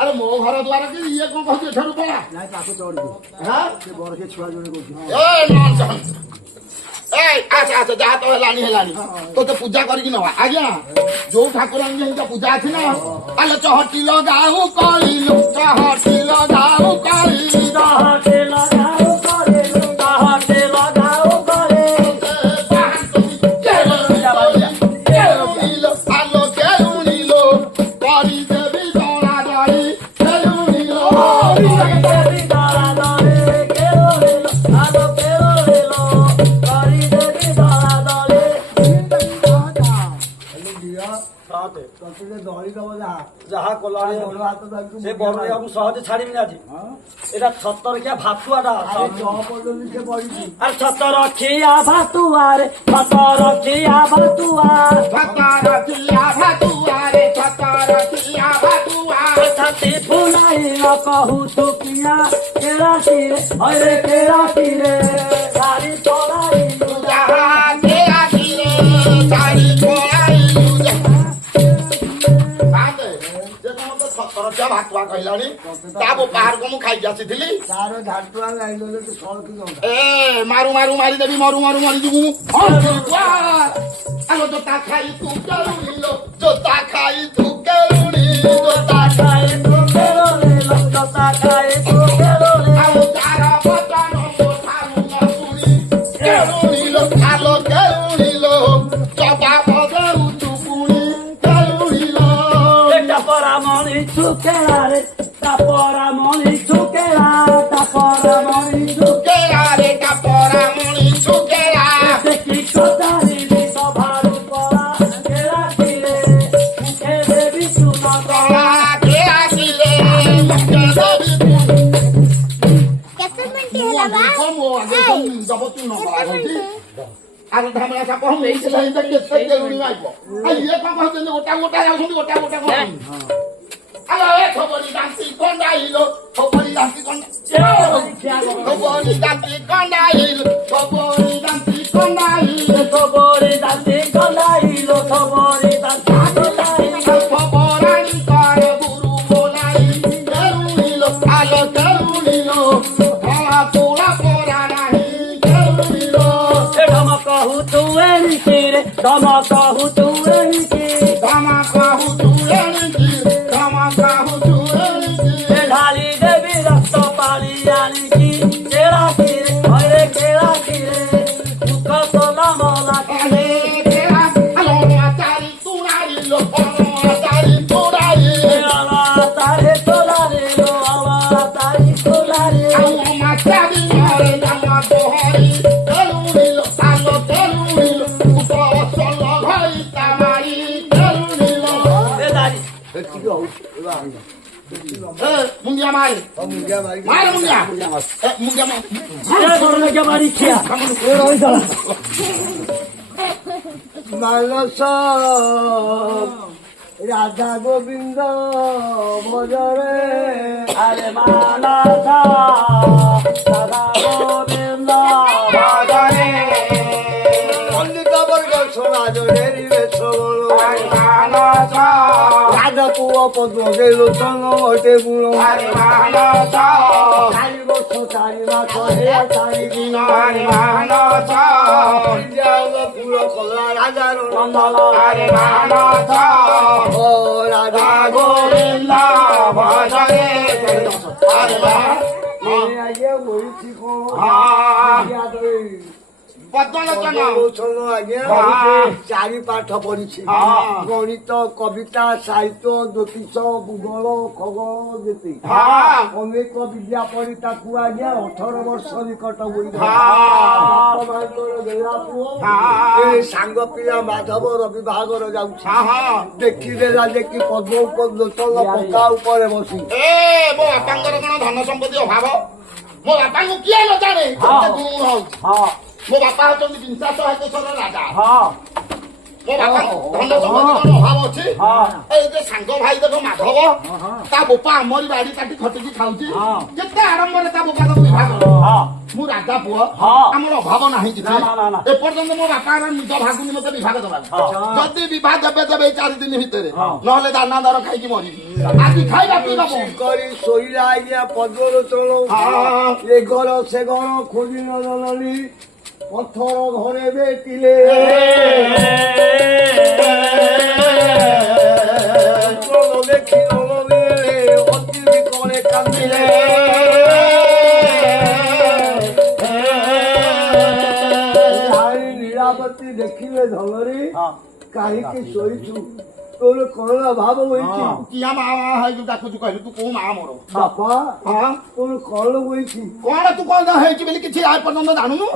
अरे मो घर द्वार कि इए कोन कहते एठारू पळा ନାଇଁ ତାକୁ ଚଢିବୁ हां ସେ ବରକେ ଛୁଆ ଜଣେ କହୁଛି ए नॉनसेंस ए आसे आसे जा तो हेलानी तो पूजा करके नवा आज्ञा जो ठाकुर का पूजा अछि ना आले चहटी लगाऊ कइलु चहटी लगाऊ कइलु चाहते लगाओ करे चाहते लगाओ करे आलो केलुनीलो करी देवी दौड़ा दड़ी केलुनीलो देवी दारा दरे केरो रेलो आलो केरो रेलो करी देवी दारा दरे साथे ତତେ ଦଳି ଦବ ଯାହା ଯାହା କଲାଣି ଗୋଡ଼ ହାତ ଧରିକି ସେ ବଡ ମୁଁ ସହଜେ ଛାଡ଼ିବିନି ଆଜି ଏଟା ଛତରଖିଆ ଭାତୁଆଟା ଆରେ ଜହ ପର୍ଯ୍ୟନ୍ତ ସେ ପଡିଛି ଆରେ ଛତରଖିଆ ଭାତୁଆରେ ଛତରଖିଆ ଭାତୁଆ ଛତରଖିଆ ଭାତୁଆରେ ଛତରଖିଆ ଭାତୁଆ ଛାତି ଫୁଲାଇଲ କହୁଛୁ କିଆ କେରାସିରେ ହଇରେ କେରାସିରେ ଗାଡ଼ି ଚଳାଇଲୁ ଯାହା କେରାସିରେ ଗାଡ଼ି ଚଳାଇଲୁ ସାତେ ଯେ କଣ ତ ଛତରଖିଆ ଭାତୁଆ କହିଲାଣି ତା ବାହାରକୁ ମୁଁ ଖାଇକି ଆସିଥିଲି ତାର ଝାଟୁଆ ଲାଇନ ତୁ ସଳକି ଦଉଟା ଏ ମାରୁ ମାରୁ ମାରିଦେବି ମରୁ ମରୁ ମରିଯିବୁ ଆଲୋ ଜୋତା ଖାଇ ତୁ କେଳୁଣିଲୋ ଜୋତା ଖାଇ ତୁ କେଳୁଣି ଜୋତା ଖାଏ ତୁ କେରୋ ରେଲ ଜୋତା ଖାଏ ତୁ କେରୋ ରେଲ ଆଉ ତାର ବଚନ ମୋ ଠାରୁ ନ ଶୁଣି କେଳୁଣିଲୋ ଆଲୋ କେଳୁଣିଲୋ ଜବାବ ଦେଉଛୁ ପୁଣି କେଳୁଣିଲୋ ଏଟା ପରାମଣି ଛୁକେଳାରେ ତା ପରାମଣି ଛୁକେଳା ତା ପରାମଣି କେଳାରେ କାପରା ମଣି ସୁକେଳା ଦେଖି କଚାରିବି ସଭାରୁ ପଳା କେରାସିରେ ମୁଖେ ଦେବି ସୁନ କଳା କେଳାସିରେ ମୁଖେ ଦେବି କେତେ ମିନିଟ୍ ହେଲା ବା ଦବ ତୁ ନ କଳା କହୁଛି ଆଗ ଧାମରା ସାପ ନେଇଥିଲା ଏଇଟା କେତେ କେଳୁଣି ମାଇବ ଆଉ ଇଏ କଣ କହୁଛନ୍ତି ଗୋଟା ଗୋଟା ଯାଉଛନ୍ତି ଗୋଟା ଗୋଟା କଣ ଆଲୋ ଏ ଖବରି ଦାନ୍ତି କଣ୍ଡାଇଲୋ ଖବରି ଦାନ୍ତି ଖବରି ଦାନ୍ତି କଣ୍ଡାଇଲୋ ଖବରି ଦାନ୍ତି କଣ୍ଡାଇଲୋ ଖବରି ଦାନ୍ତି କଲାଇଲୋ ଖବରି ଦାନ୍ତି କଲାଇଲୋ ଖବରାଣି କର ଗୁରୁ ବୋলাই କେଳୁଣିଲୋ ଆଲୋ କେଳୁଣିଲୋ ଧଳା ପୋଳା ପରା ନାହିଁ କେଳୁଣିଲୋ ଏ ଢମ କହୁ ତୁ ଏଣିକିରେ ଢମ କହୁ ତୁ ଏଣିକି ଧମା କାହୁ ତୁ ଏଣିକି ଧମା କାହୁ ତୁ ଏଣିକି ଏ ଢାଳି ଦେବି ରକ୍ତ ପାଳି ଆଣିକି କେରାସିରେ ହଇରେ କେରାସିରେ ମୁଖ ତୋଲା ମଲା ଆଲୋ କେଳା ଆଲୋ ଆଚାରି ତୁଣାଇଲୋ ଆଚାରି ତୁଣାଇ କେଳା মুঙ্গিয়া মারে মারে মুঙ্গিয়া মুঙ্গিয়া মারি খিয়া মানস রাধা গোবিন্দ ভজরে আরে মানস রাধা গোবিন্দ ভজরে পণ্ডিত বর্গ সমাজ রাধা পুয়া পদ্ম গেল চন্দ্র ঘটে গুণ 4 বছর 4 মাস হে 4 দিন পুরো কলা রাজার নন্দন ও রাধা গোবিন্দ ভজরে আগে বলছি চারি পাঠ পড়িছি গণিত কবিতা সাহিত্য জ্যোতিষ ভূগোল খগোল যেতে অনেক বিদ্যা পড়ি তাକୁ আজ্ঞা 18 ବର୍ଷ ନିକଟ ବହି ସାଙ୍ଗ ପିଲା ମାଧବ ରବି ବାହାଘର ଯାଉଛି ଦେଖିଦେଲା ଯେ କି ପଦ୍ମ ଲୋଚନ ପକା ଉପରେ ବସି ମୋ ବାପାଙ୍କର କଣ ଧନ ସମ୍ପତ୍ତି ଅଭାବ ମୋ ବାପାଙ୍କୁ କିଏ ନ ଜାଣେ ମୋ ବାପା ହଉଛନ୍ତି ବିଂଶାସ ହାତେଶ୍ୱର ରାଜା ମୋ ବାପା ଧନ ସମ୍ପତ୍ତି କଣ ଅଭାବ ଅଛି ଏଇ ଯେ ସାଙ୍ଗ ଭାଇ ଦେଖ ମାଧବ ତା ବୋପା ଆମରି ବାଡି କାଟି ଖଟିକି ଖାଉଛି କେତେ ଆଡମ୍ବରରେ ତା ବୋପା ତାକୁ ବିବାହ ମୁଁ ରାଜା ପୁଅ ଆମର ଅଭାବ ନାହିଁ କିଛି ଏପର୍ଯ୍ୟନ୍ତ ମୋ ବାପା ନିଜ ଭାଗୁନି ମତେ ବିଭାଗ ଦେବାକୁ ଯଦି ବିବାହ ଦେବେ ଦେବେ ଏଇ 4 ଦିନ ଭିତରେ ନହେଲେ ଦାନା ଦର ଖାଇକି ମରିବି ଆଜି ଖାଇବା ପିଇବା କରି ଶୋଇଲା ଆଜ୍ଞା ପଦ୍ମଲୋଚନ ଏ ଘର ସେ ଘର ଖୋଜି ନ ଜଣଲି ପଥର ଘରେ ବେଟିଲେ ଦେଖି ଅତି ବିକଳେ କାନ୍ଦିଲେ লীলাবতী ଦେଖିଲେ ଧନରେ କାହିଁକି ଶୋଇଛୁ ତୋର କଣ ଭାବ ହୋଇଛି କିଆ ମା ହେଇକି ଡାକୁଛୁ କହିଲୁ ତୁ କୋଉ ମା ମୋର ବାପା ତୋର କଣ ହୋଇଛି କଣ ତୁ କଣ ହେଇଛି ବୋଲି କିଛି ଆୟ ପର୍ଯ୍ୟନ୍ତ ଜାଣୁନୁ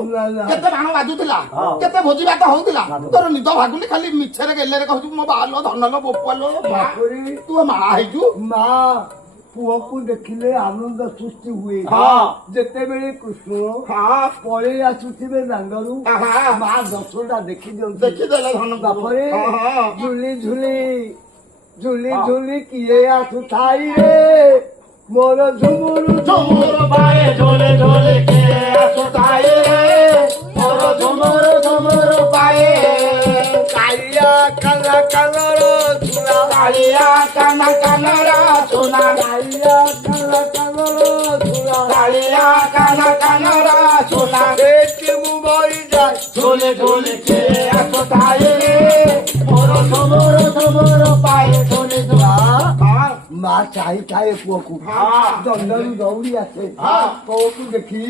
କେତେ ବାଣ ବାଜୁଥିଲା କେତେ ଭୋଜି ଭାତ ହଉଥିଲା ତୋର ନିଦ ଭାଗୁନି ଖାଲି ମିଛରେ ଗେଲେରେ କହୁଛୁ ମୋ ବାଲୋ ଧନଲୋ ବୋପାଲୋ ତୁ ମା ହେଇଛୁ ମା ପୁଅକୁ ଦେଖିଲେ ଆନନ୍ଦ ସୃଷ୍ଟି ହୁଏ ଯେତେବେଳେ କୃଷ୍ଣ ପଳେଇ ଆସୁଥିବେ ଦାଣ୍ଡରୁ ମା ଦଶଟା ଦେଖି ଦିଅନ୍ତି ଦେଖିଦେଲେ ଧନ ତାପରେ ଝୁଲି ଝୁଲି ଝୁଲି ଝୁଲି କିଏ ଆସୁଥାଇ ରେ ମୋର ଝୁମୁରୁ ଝୁମୁରୁ ପାଏ ଝୋଲେ ଝୋଲେ କିଏ ଆସୁଥାଏ ମୋର ଝୁମୁରୁ ଝୁମୁରୁ ପାଏ କାଳିଆ କାନା କାନର ଝୁଲା କାଳିଆ କାନା କାନର ସୁନା କାଳିଆ କାନା କାନର ଝୁଲା କାଳିଆ କାନା କାନର ସୁନା ଏଠି ମୁଁ ମରିଯାଏ ଝୋଲେ ଝୋଲେ କିଏ ଆସୁଥାଏ ମୋର ଝୁମୁରୁ ଝୁମୁରୁ ପାଏ ଝୋଲେ ଝୋଲା ମା ଚାହିଁଥାଏ ପୁଅକୁ ଦଣ୍ଡରୁ ଦୌଡ଼ି ଆସେ ପୁଅକୁ ଦେଖି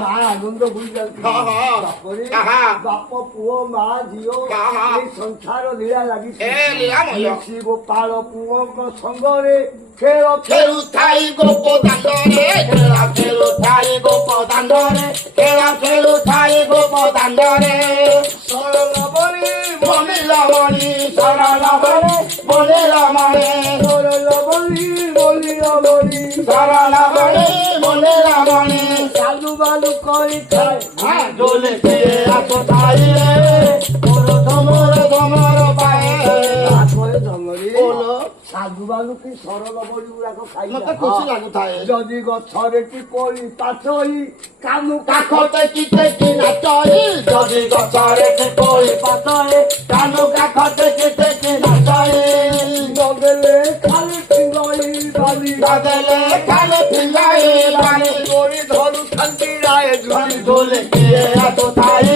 ମା ଆନନ୍ଦ ହୋଇଯାନ୍ତି ତାପରେ ବାପ ପୁଅ ମା ଝିଅ ଏଇ ସଂସାର ଲୀଳା ଲାଗିଛି ଗୋପାଳ ପୁଅଙ୍କ ସଙ୍ଗରେ ଖେଳ ଖେଳୁଥାଇ ଗୋପ ଦାଣ୍ଡରେ ଖେଳ ଖେଳୁଥାଏ ଗୋପ ଦାଣ୍ଡରେ ଖେଳ ଖେଳୁଥାଏ ଗୋପ ଦାଣ୍ଡରେ ସରଳ ବଳି ବନିଲ ମଣି ସରଳ ବଳେ ବନିଲ ମଣି ସରଳ ବଳି ବଳିର ବଳି ସରଳ ବଳେ ବନିଲ ମଣି ଚାଲୁ ବାଲୁ କରିଥାଏ ଝୋଲେ କିଏ ଆସୁଥାଏ ମୋର ଧମର ଧମର ପାଏ ସାଧୁ ବାଲୁ କି ସରଳ ବଳି ଗୁଡାକ ମତେ ଖାଇ ଖୁସି ଲାଗୁଥାଏ ଯଦି ଗଛରେ କି ପଳି ପାଚଇ କାନୁ କାଖ ଟେକି ଟେକି ନାଚଇ ଯଦି ଗଛରେ କୋଳି ପାତଏ କାନୁ କାଖ ଟେକି ଟେକି ନାଚଏ ନଦେଲେ ଖାଲି ଫିଙ୍ଗଇ ବାଲି ଦେଲେ ଖାଲି ଫିଙ୍ଗାଇ ବାଲି ଦୋଳି ଧରୁଥାନ୍ତି ରାୟ ଝୁଲି ଝୋଲେ କିଏ ଆସୁଥାଏ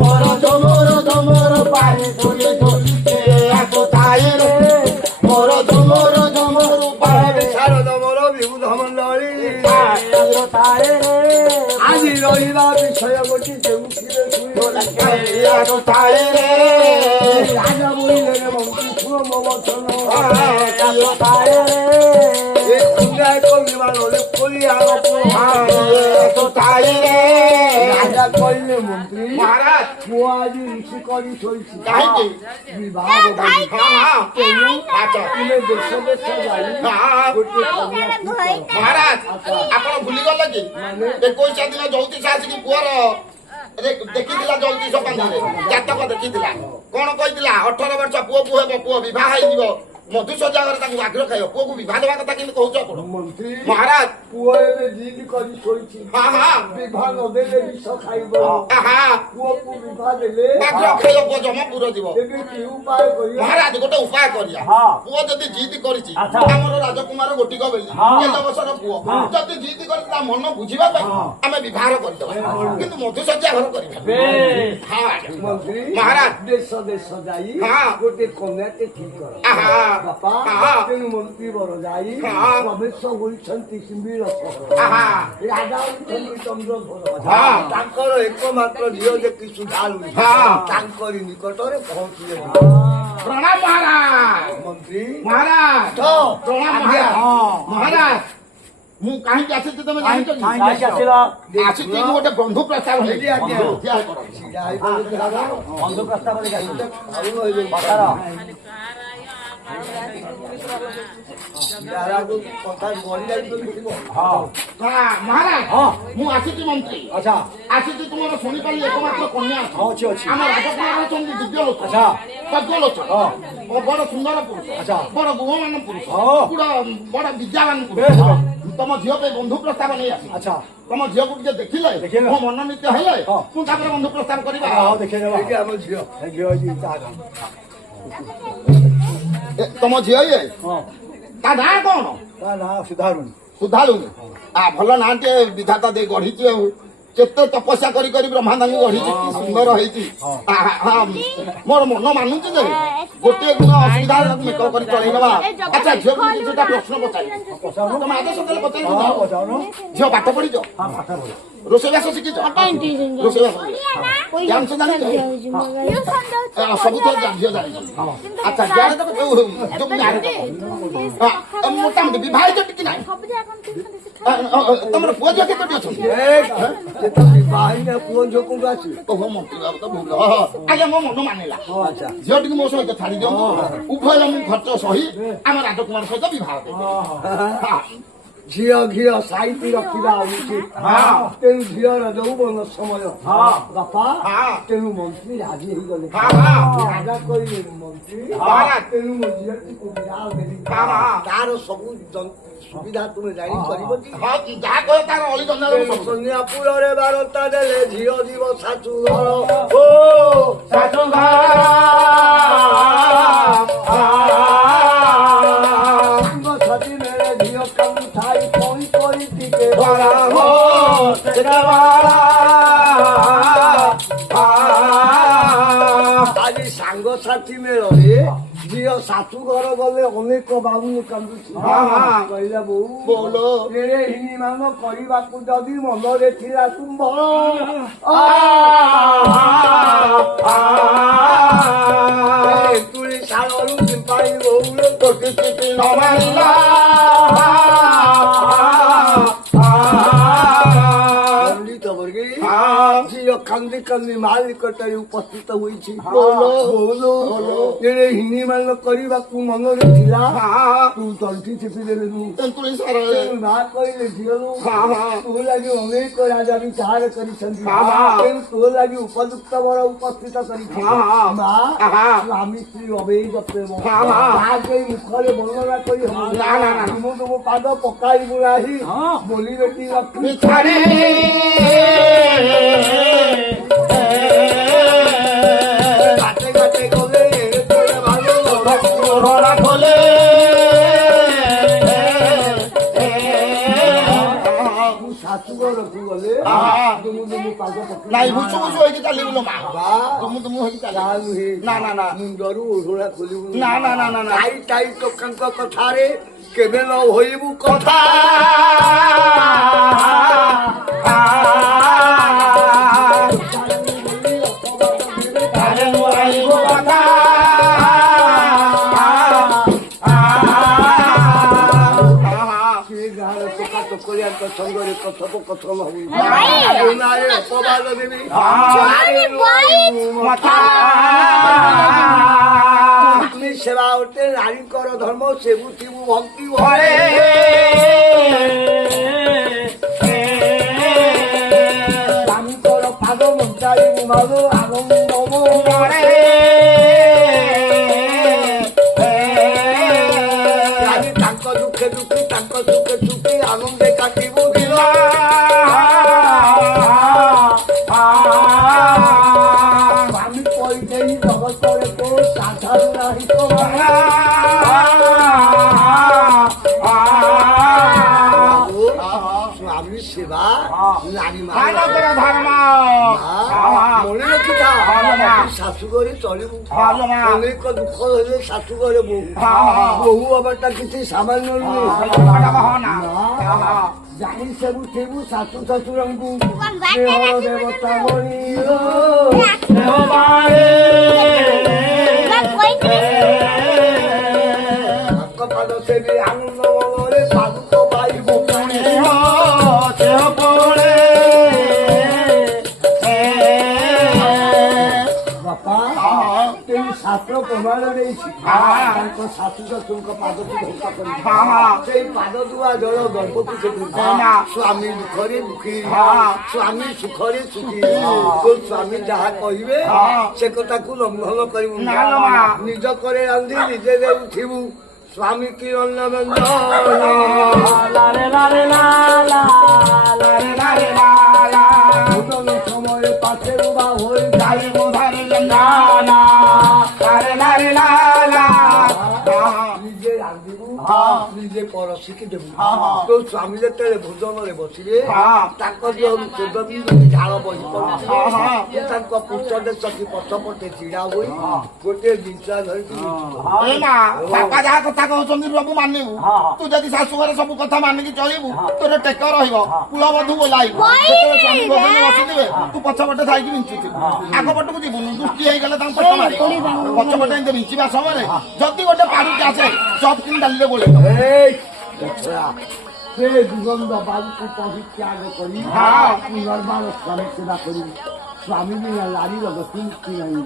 ମୋର ଝୁମୁରୁ ଝୁମୁରୁ ପାଏ ଝୁଲି ଝୁଲି କିଏ ଆସୁଥାଏ ମୋର ଝୁମୁରୁ ଝୁମୁରୁ ପାଏ ଶାରଦ ମୋର ବିଭୁଧ ମଣ୍ଡଳୀ ଆସୁଥାଏ ଆଜି ରହିବା ବିଷୟ ଗୋଟି ଦେଉଥିବେ ଆସୁଥାଏ ରାଜା ବୋଇଲେ ମନ୍ତ୍ରୀ ଶୁଣ ମୋ ବଚନ ଆସୁଥାଏ ଏ କୁଣ୍ଡା ଏକ ବିମାନରେ ଖୋଲି ଆଗ ଆସୁଥାଏ ରାଜା କହିଲେ ମନ୍ତ୍ରୀ ମହାରାଜ ପୁଅ ଆଜି ଋଷି କରି ଶୋଇଛି କାହିଁକି ବିବାହ ହଁ ହଁ ଆଚ୍ଛା ତୁମେ ଦେଶ ଦେଶ ଯାଇ ହଁ ଗୋଟିଏ କନ୍ୟା ଠିକ୍ କର। ମହାରାଜ ଆପଣ ଭୁଲିଗଲେ କି 21 ଦିନ ଜ୍ୟୋତିଷ ଆସିକି ପୁଅର ଦେଖିଥିଲା ଜ୍ୟୋତିଷ ପାଞ୍ଜିରେ ଜାତକ ଦେଖିଥିଲା କଣ କହିଥିଲା 18 ବର୍ଷ ପୁଅକୁ ହେବ ପୁଅ ବିବାହ ହେଇଯିବ ମଧୁସୂଦନ ଘରେ ତାକୁ ଆଗ୍ରହ ଖାଇବ ପୁଅକୁ ବିବାହ ଦେବା କଥା କେମିତି କହୁଛ ଆପଣ ମନ୍ତ୍ରୀ ମହାରାଜ ପୁଅ ଏବେ ଜିଦ୍ କରି ଶୋଇଛି ହଁ ହଁ ବିବାହ ନଦେଲେ ବିଷ ଖାଇବ ଆହା ପୁଅକୁ ବିବାହ ଦେଲେ ଆଗ୍ରହ ଖାଇବ ପୁଅ ଜମା ପୁର ଯିବ ଏବେ କି ଉପାୟ କରିବା ମହାରାଜ ଗୋଟେ ଉପାୟ କରିବା ହଁ। ପୁଅ ଯଦି ଜିଦ୍ କରିଛି ଆଚ୍ଛା। ଆମର ରାଜକୁମାର ଗୋଟିକ ବେଲି ହଁ। 13 ବର୍ଷର ପୁଅ ଯଦି ଜିଦ୍ କରିଛି ତା ମନ ବୁଝିବା ପାଇଁ ଆମେ ବିବାହ କରିଦେବା କିନ୍ତୁ ମଧୁସଜ୍ଜା ଘର କରିବା ବେଶ। ହଁ ଆଜ୍ଞା। ମନ୍ତ୍ରୀ ମହାରାଜ। ଦେଶ ଦେଶ ଯାଇ ହଁ। ଗୋଟେ କନ୍ୟାଟେ ଠିକ୍ କର ଆହା। ବାପା ହଁ। ତେଣୁ ମନ୍ତ୍ରୀ ବର ଯାଇ ହଁ। ପ୍ରବେଶ ହୋଇଛନ୍ତି ଶିବିର ଆହା। ରାଜା ହୋଇଛନ୍ତି ଚନ୍ଦ୍ରଧର ହଁ। ତାଙ୍କର ଏକମାତ୍ର ଝିଅ ଯେ କି ସୁଧାରୁ ହଁ। ତାଙ୍କରି ନିକଟରେ ପହଞ୍ଚିଲେ ପ୍ରଣାମ ମହାରାଜ ମନ୍ତ୍ରୀ ମହାରାଜ ହଁ। ପ୍ରଣାମ ମହାରାଜ ମହାରାଜ ମୁଁ କାହିଁକି ଆସିଛି ତମେ ଜାଣିଛ କି କାହିଁକି ଆସିଲ ଆସିଛି ମୁଁ ଗୋଟେ ବନ୍ଧୁ ପ୍ରସ୍ତାବ ନେଇ ଏଠି ଆଜ୍ଞା। ଠିଆ କର। ବନ୍ଧୁ ପ୍ରସ୍ତାବ ନେଇକି ଆସିଲ କଥା ଗଳି ଯାଇଥିବ ହଁ ମହାରାଜ ହଁ। ମୁଁ ଆସିଛି ମନ୍ତ୍ରୀ ଆଚ୍ଛା ଆସିଛି ତୁମର ଶୁଣିପାରିଲି ଏକମାତ୍ର କନ୍ୟା ହଁ ଅଛି ଅଛି ଆମ ରାଜକୁମାର ଅଛନ୍ତି ଦିବ୍ୟଲୋଚନ ଆଚ୍ଛା ସର୍ବଲୋଚନ ହଁ। ବଡ ସୁନ୍ଦର ପୁରୁଷ ଆଚ୍ଛା। ବଡ ଗୁଣମାନ ପୁରୁଷ ହଁ। ବଡ ବିଦ୍ୟାବାନ ବେଶ ପୁରୁଷ ବେଶ। ତମ ଝିଅ ପାଇଁ ବନ୍ଧୁ ପ୍ରସ୍ତାବ ନେଇ ଆସିଛି ଆଚ୍ଛା ତମ ଝିଅକୁ ଟିକେ ଦେଖିଲେ ଦେଖିଲେ। ମୋ ମନୋନୀତ ହେଲେ ହଁ। ମୁଁ ତାପରେ ବନ୍ଧୁ ପ୍ରସ୍ତାବ କରିବା ହଁ ଦେଖେଇ ଦେବା ଏଠି ଆମ ଝିଅ ଝିଅ ଅଛି ତା ତମ ଝିଅ ଇଏ ହଁ ତା ନାଁ କଣ ତା ନାଁ ସୁଧାରୁଣି ସୁଧାଲୁନି ଭଲ ନାଁଟେ ବିଧାତା ଦେଇ ଗଢିଛି ଆଉ କେତେ ତପସ୍ୟା କରି କରି ବ୍ରହ୍ମା ତାଙ୍କୁ ଗଢିଛି କି ସୁନ୍ଦର ହେଇଛି ମୋର ମନ ମାନୁଛି ଯେ ଗୋଟିଏ ଗୁଣ ଅସୁବିଧା ମେକଅପ୍ କରି ଚଳେଇ ନେବା ଆଚ୍ଛା ଝିଅକୁ କିଛିଟା ପ୍ରଶ୍ନ ପଚାରିବି ତମେ ଆଗ ସକାଳେ ପଚାରିବି ପଚାରୁନ ଝିଅ ପାଠ ପଢିଛ ହଁ ପାଠ ପଢ ରୋଷେଇବାସ ଶିଖିଛ ରୋଷେଇବାସ ଜାଣିଛ ଜାଣିଛ ସବୁ ତ ଝିଅ ଜାଣିଛ ଆଚ୍ଛା ଯୋଉ ମୋଟାମୋଟି ବିବାହିତ ଟିକେ ନାହିଁ ତମର ପୁଅ ଝିଅ କେତୋଟି ଅଛନ୍ତି ବାহিনী ପୁଅ ଝିଅକୁ ଆସିବେ ଓହୋ ମନ୍ତ୍ରୀ ବାବୁ ତ ଭୁଲ ଆଜ୍ଞା ମୋ ମନ ମାନିଲା ଆଚ୍ଛା ଝିଅ ଟିକେ ମୋ ସହିତ ଛାଡି ଦିଅନ୍ତୁ ଉଭୟ ମୁଁ ଖର୍ଚ୍ଚ ସହି ଆମ ରାଜକୁମାର ସହିତ ବିବାହ ଦେବି ଝିଅ ଘିଅ ସାଇତି ରଖିବା ଉଚିତ ତେଣୁ ଝିଅର ଯୌବନ ସମୟ ବାପା ତେଣୁ ମନ୍ତ୍ରୀ ରାଜି ହେଇଗଲେ ରାଜା କହିଲେ ମନ୍ତ୍ରୀ ତେଣୁ ମୋ ଝିଅଟିକୁ ବିବାହ ଦେଲି ତାର ସବୁ ସୁବିଧା ତୁମେ ଯାଇ କରିବ କି ଯାହା କହ ତାର ଅଳି ଜଞ୍ଜାଳ ସନ୍ୟାପୁରରେ ବାରତା ଦେଲେ ଝିଅ ଯିବ ଶାଶୁ ଘର ଓ ଛାତି ମେଳେ ଝିଅ କାମୁ ଥାଇ ପଇ ପଇ ଟିକେ ଆଜି ସାଙ୍ଗସାଥି ମେଳରେ ଝିଅ ଶାଶୁ ଘର ଗଲେ ଅନେକ ବାବୁନି କାନ୍ଦୁଛି କହିଲା ବୋଉ ଏରେ ହିନି ମାନ କରିବାକୁ ଯଦି ମନରେ ଥିଲା ତୁମ୍ଭର ତୁଳି ଶାଳରୁ ପାଇ ବୋଉରେ ନ ମାନିଲା ପଣ୍ଡିତ ବର୍ଗୀ ଝିଅ କାନ୍ଦି କାନ୍ଦି ମାଲ ନିକଟରେ ଉପସ୍ଥିତ ହୋଇଛି ଏରେ ହିନି ମାନ କରିବାକୁ ମନରେ ଥିଲା ତୁ ତଣ୍ଟି ଚିପି ଦେଲୁ ମା କହିଲେ ଝିଅରୁ ତୋ ଲାଗି ଅନେକ ରାଜା ବିଚାର କରିଛନ୍ତି ତେଣୁ ତୋ ଲାଗି ଉପଯୁକ୍ତ ବର ଉପସ୍ଥିତ କରିଛି ମା ସ୍ୱାମୀ ସ୍ତ୍ରୀ ଅବେଦ ପ୍ରେମ ତାହା କେହି ମୁଖରେ ବର୍ଣ୍ଣନା କରି ତୁମ ତୁମ ପାଦ ପକାଇବୁ ନାହିଁ ବୋଲି ବେଟି ଲକ୍ଷ୍ମୀ ଘାଟେ ଘାଟେ ଗଲେ ଖୋଲେ ଶାଶୁଘରକୁ ଗଲେ ତୁମ ତୁମ ପାଦ ପକାଇ ନାଇଁ ଭୁଚୁ ଭୁଚୁ ହେଇକି ଚାଲିବୁଲ ମା ତୁମୁ ତୁମୁ ହେଇକି ଚାଲିବୁ ତା ନୁହେଁ ନା ନା ନା ମୁଣ୍ଡରୁ ଓଢଣା ଖୋଲିବୁ ନା ନା ନା ନା ନା ଟାଇ ଟାଇ ଟୋକାଙ୍କ କଥାରେ କେବେ ନ ହୋଇବୁ କଥା ସେ ଗାଁର ଟୋକା ତ କରିଆଙ୍କ ସଙ୍ଗରେ কথୋପକଥନ ହଉ ଭାଇ। ନାରେ ଅପବାଦ ଦେବି ସ୍ୱାମୀ ସେବା ଗୋଟେ ନାରୀଙ୍କର ଧର୍ମ ସେବୁଥିବୁ ଭକ୍ତି ଭରେ ସ୍ୱାମୀଙ୍କର ପାଦ ମଞ୍ଚାଇବୁ ମାଗ ଆନନ୍ଦ ତାଙ୍କ ଦୁଃଖେ ଦୁଃଖୀ ତାଙ୍କ ସୁଖେ ସୁଖୀ ଆନନ୍ଦେ କାଟିବୁ ଦିନ ସ୍ୱାମୀ କହିଦେଇ ଜଗତରେ କୋଉ ସାଧାରଣ ନାହିଁ ସ୍ୱାମୀ ସେବା ନାରୀ ମନେ ରଖିଥା ଶାଶୁ ଘରେ ଚଳିବୁ ଅନେକ ଦୁଃଖ ହେଲେ ଶାଶୁ ଘରେ ବୋହୁ ବୋହୁ ହବାଟା କିଛି ସାମାନ୍ୟ ନୁହେଁ ଜାଣି ସବୁ ଥିବୁ ଶାଶୁ ଶ୍ୱଶୁରଙ୍କୁ ଦେହ ଦେବତା ମଣିର ତାଙ୍କ ପାଦ ସେବି ଆନନ୍ଦ ମନରେ ପାଦୁକ ପାଇବୁ ବାପା ତେଣୁ ଶାସ୍ତ୍ର ପ୍ରମାଣ ଦେଇଛି ତାଙ୍କ ଶାଶୁ ଶ୍ୱଶୁରଙ୍କ ପାଦକୁ ଧୋକା କରି ସେଇ ପାଦ ଧୁଆ ଜଳ ଗର୍ଭକୁ ସେଠୁ ସ୍ୱାମୀ ଦୁଃଖରେ ଦୁଃଖୀ ସ୍ୱାମୀ ସୁଖରେ ସୁଖୀ ତୋ ସ୍ୱାମୀ ଯାହା କହିବେ ସେ କଥାକୁ ଲଙ୍ଘନ କରିବୁ ନିଜ କରେ ରାନ୍ଧି ନିଜେ ଦେଉଥିବୁ ସ୍ୱାମୀ କି ଭୋଜନ ସମୟରେ ପାଖରେ ବା ହୋଇ ଯାଇବୁ ନିଜେ ରାନ୍ଧିବୁ ନିଜେ ପରସିକି ଦେବୁ ତୋ ସ୍ୱାମୀ ଯେତେବେଳେ ଭୋଜନରେ ବସିବେ ତାଙ୍କ ଯୋଉ ଝାଳ ବହି ପଡୁଥିବେ ତାଙ୍କ ପୁଷ୍ଟ ଦେଶ କି ପଛପଟେ ଛିଡା ହୋଇ ଗୋଟିଏ ଜିନିଷ ଧରିକି ବାପା ଯାହା କଥା କହୁଛନ୍ତି ସବୁ ମାନିବୁ ତୁ ଯଦି ଶାଶୁ ଘରେ ସବୁ କଥା ମାନିକି ଚଳିବୁ ତୋର ଟେକ ରହିବ କୁଳବଧୁ ବୋଲାଇବୁ ଯେତେବେଳେ ସ୍ୱାମୀ ଭୋଜନ ବସିଥିବେ ତୁ ପଛପଟେ ଥାଇକି ବିଞ୍ଚୁଥିବୁ ଆଗ ପଟକୁ ଯିବୁନି ଦୃଷ୍ଟି ହେଇଗଲେ ତାଙ୍କୁ ପେଟ ମାରିବ ପଛପଟେ ଏମିତି ବିଞ୍ଚିବା ସମୟରେ ଯଦି ଗୋଟେ ପାରୁଟି ଆସେ ଚପ୍ କିନି ଡାଲିରେ ବୋଳେଇ ସେ ଦୁର୍ଗନ୍ଧ ବାବୁକୁ ପରିତ୍ୟାଗ କରି ପୁନର୍ବାର ସ୍ୱାମୀ ସେବା କରିବି ସ୍ୱାମୀ ବିନା ନାରୀର ଗତି ମୁକ୍ତି ନାହିଁ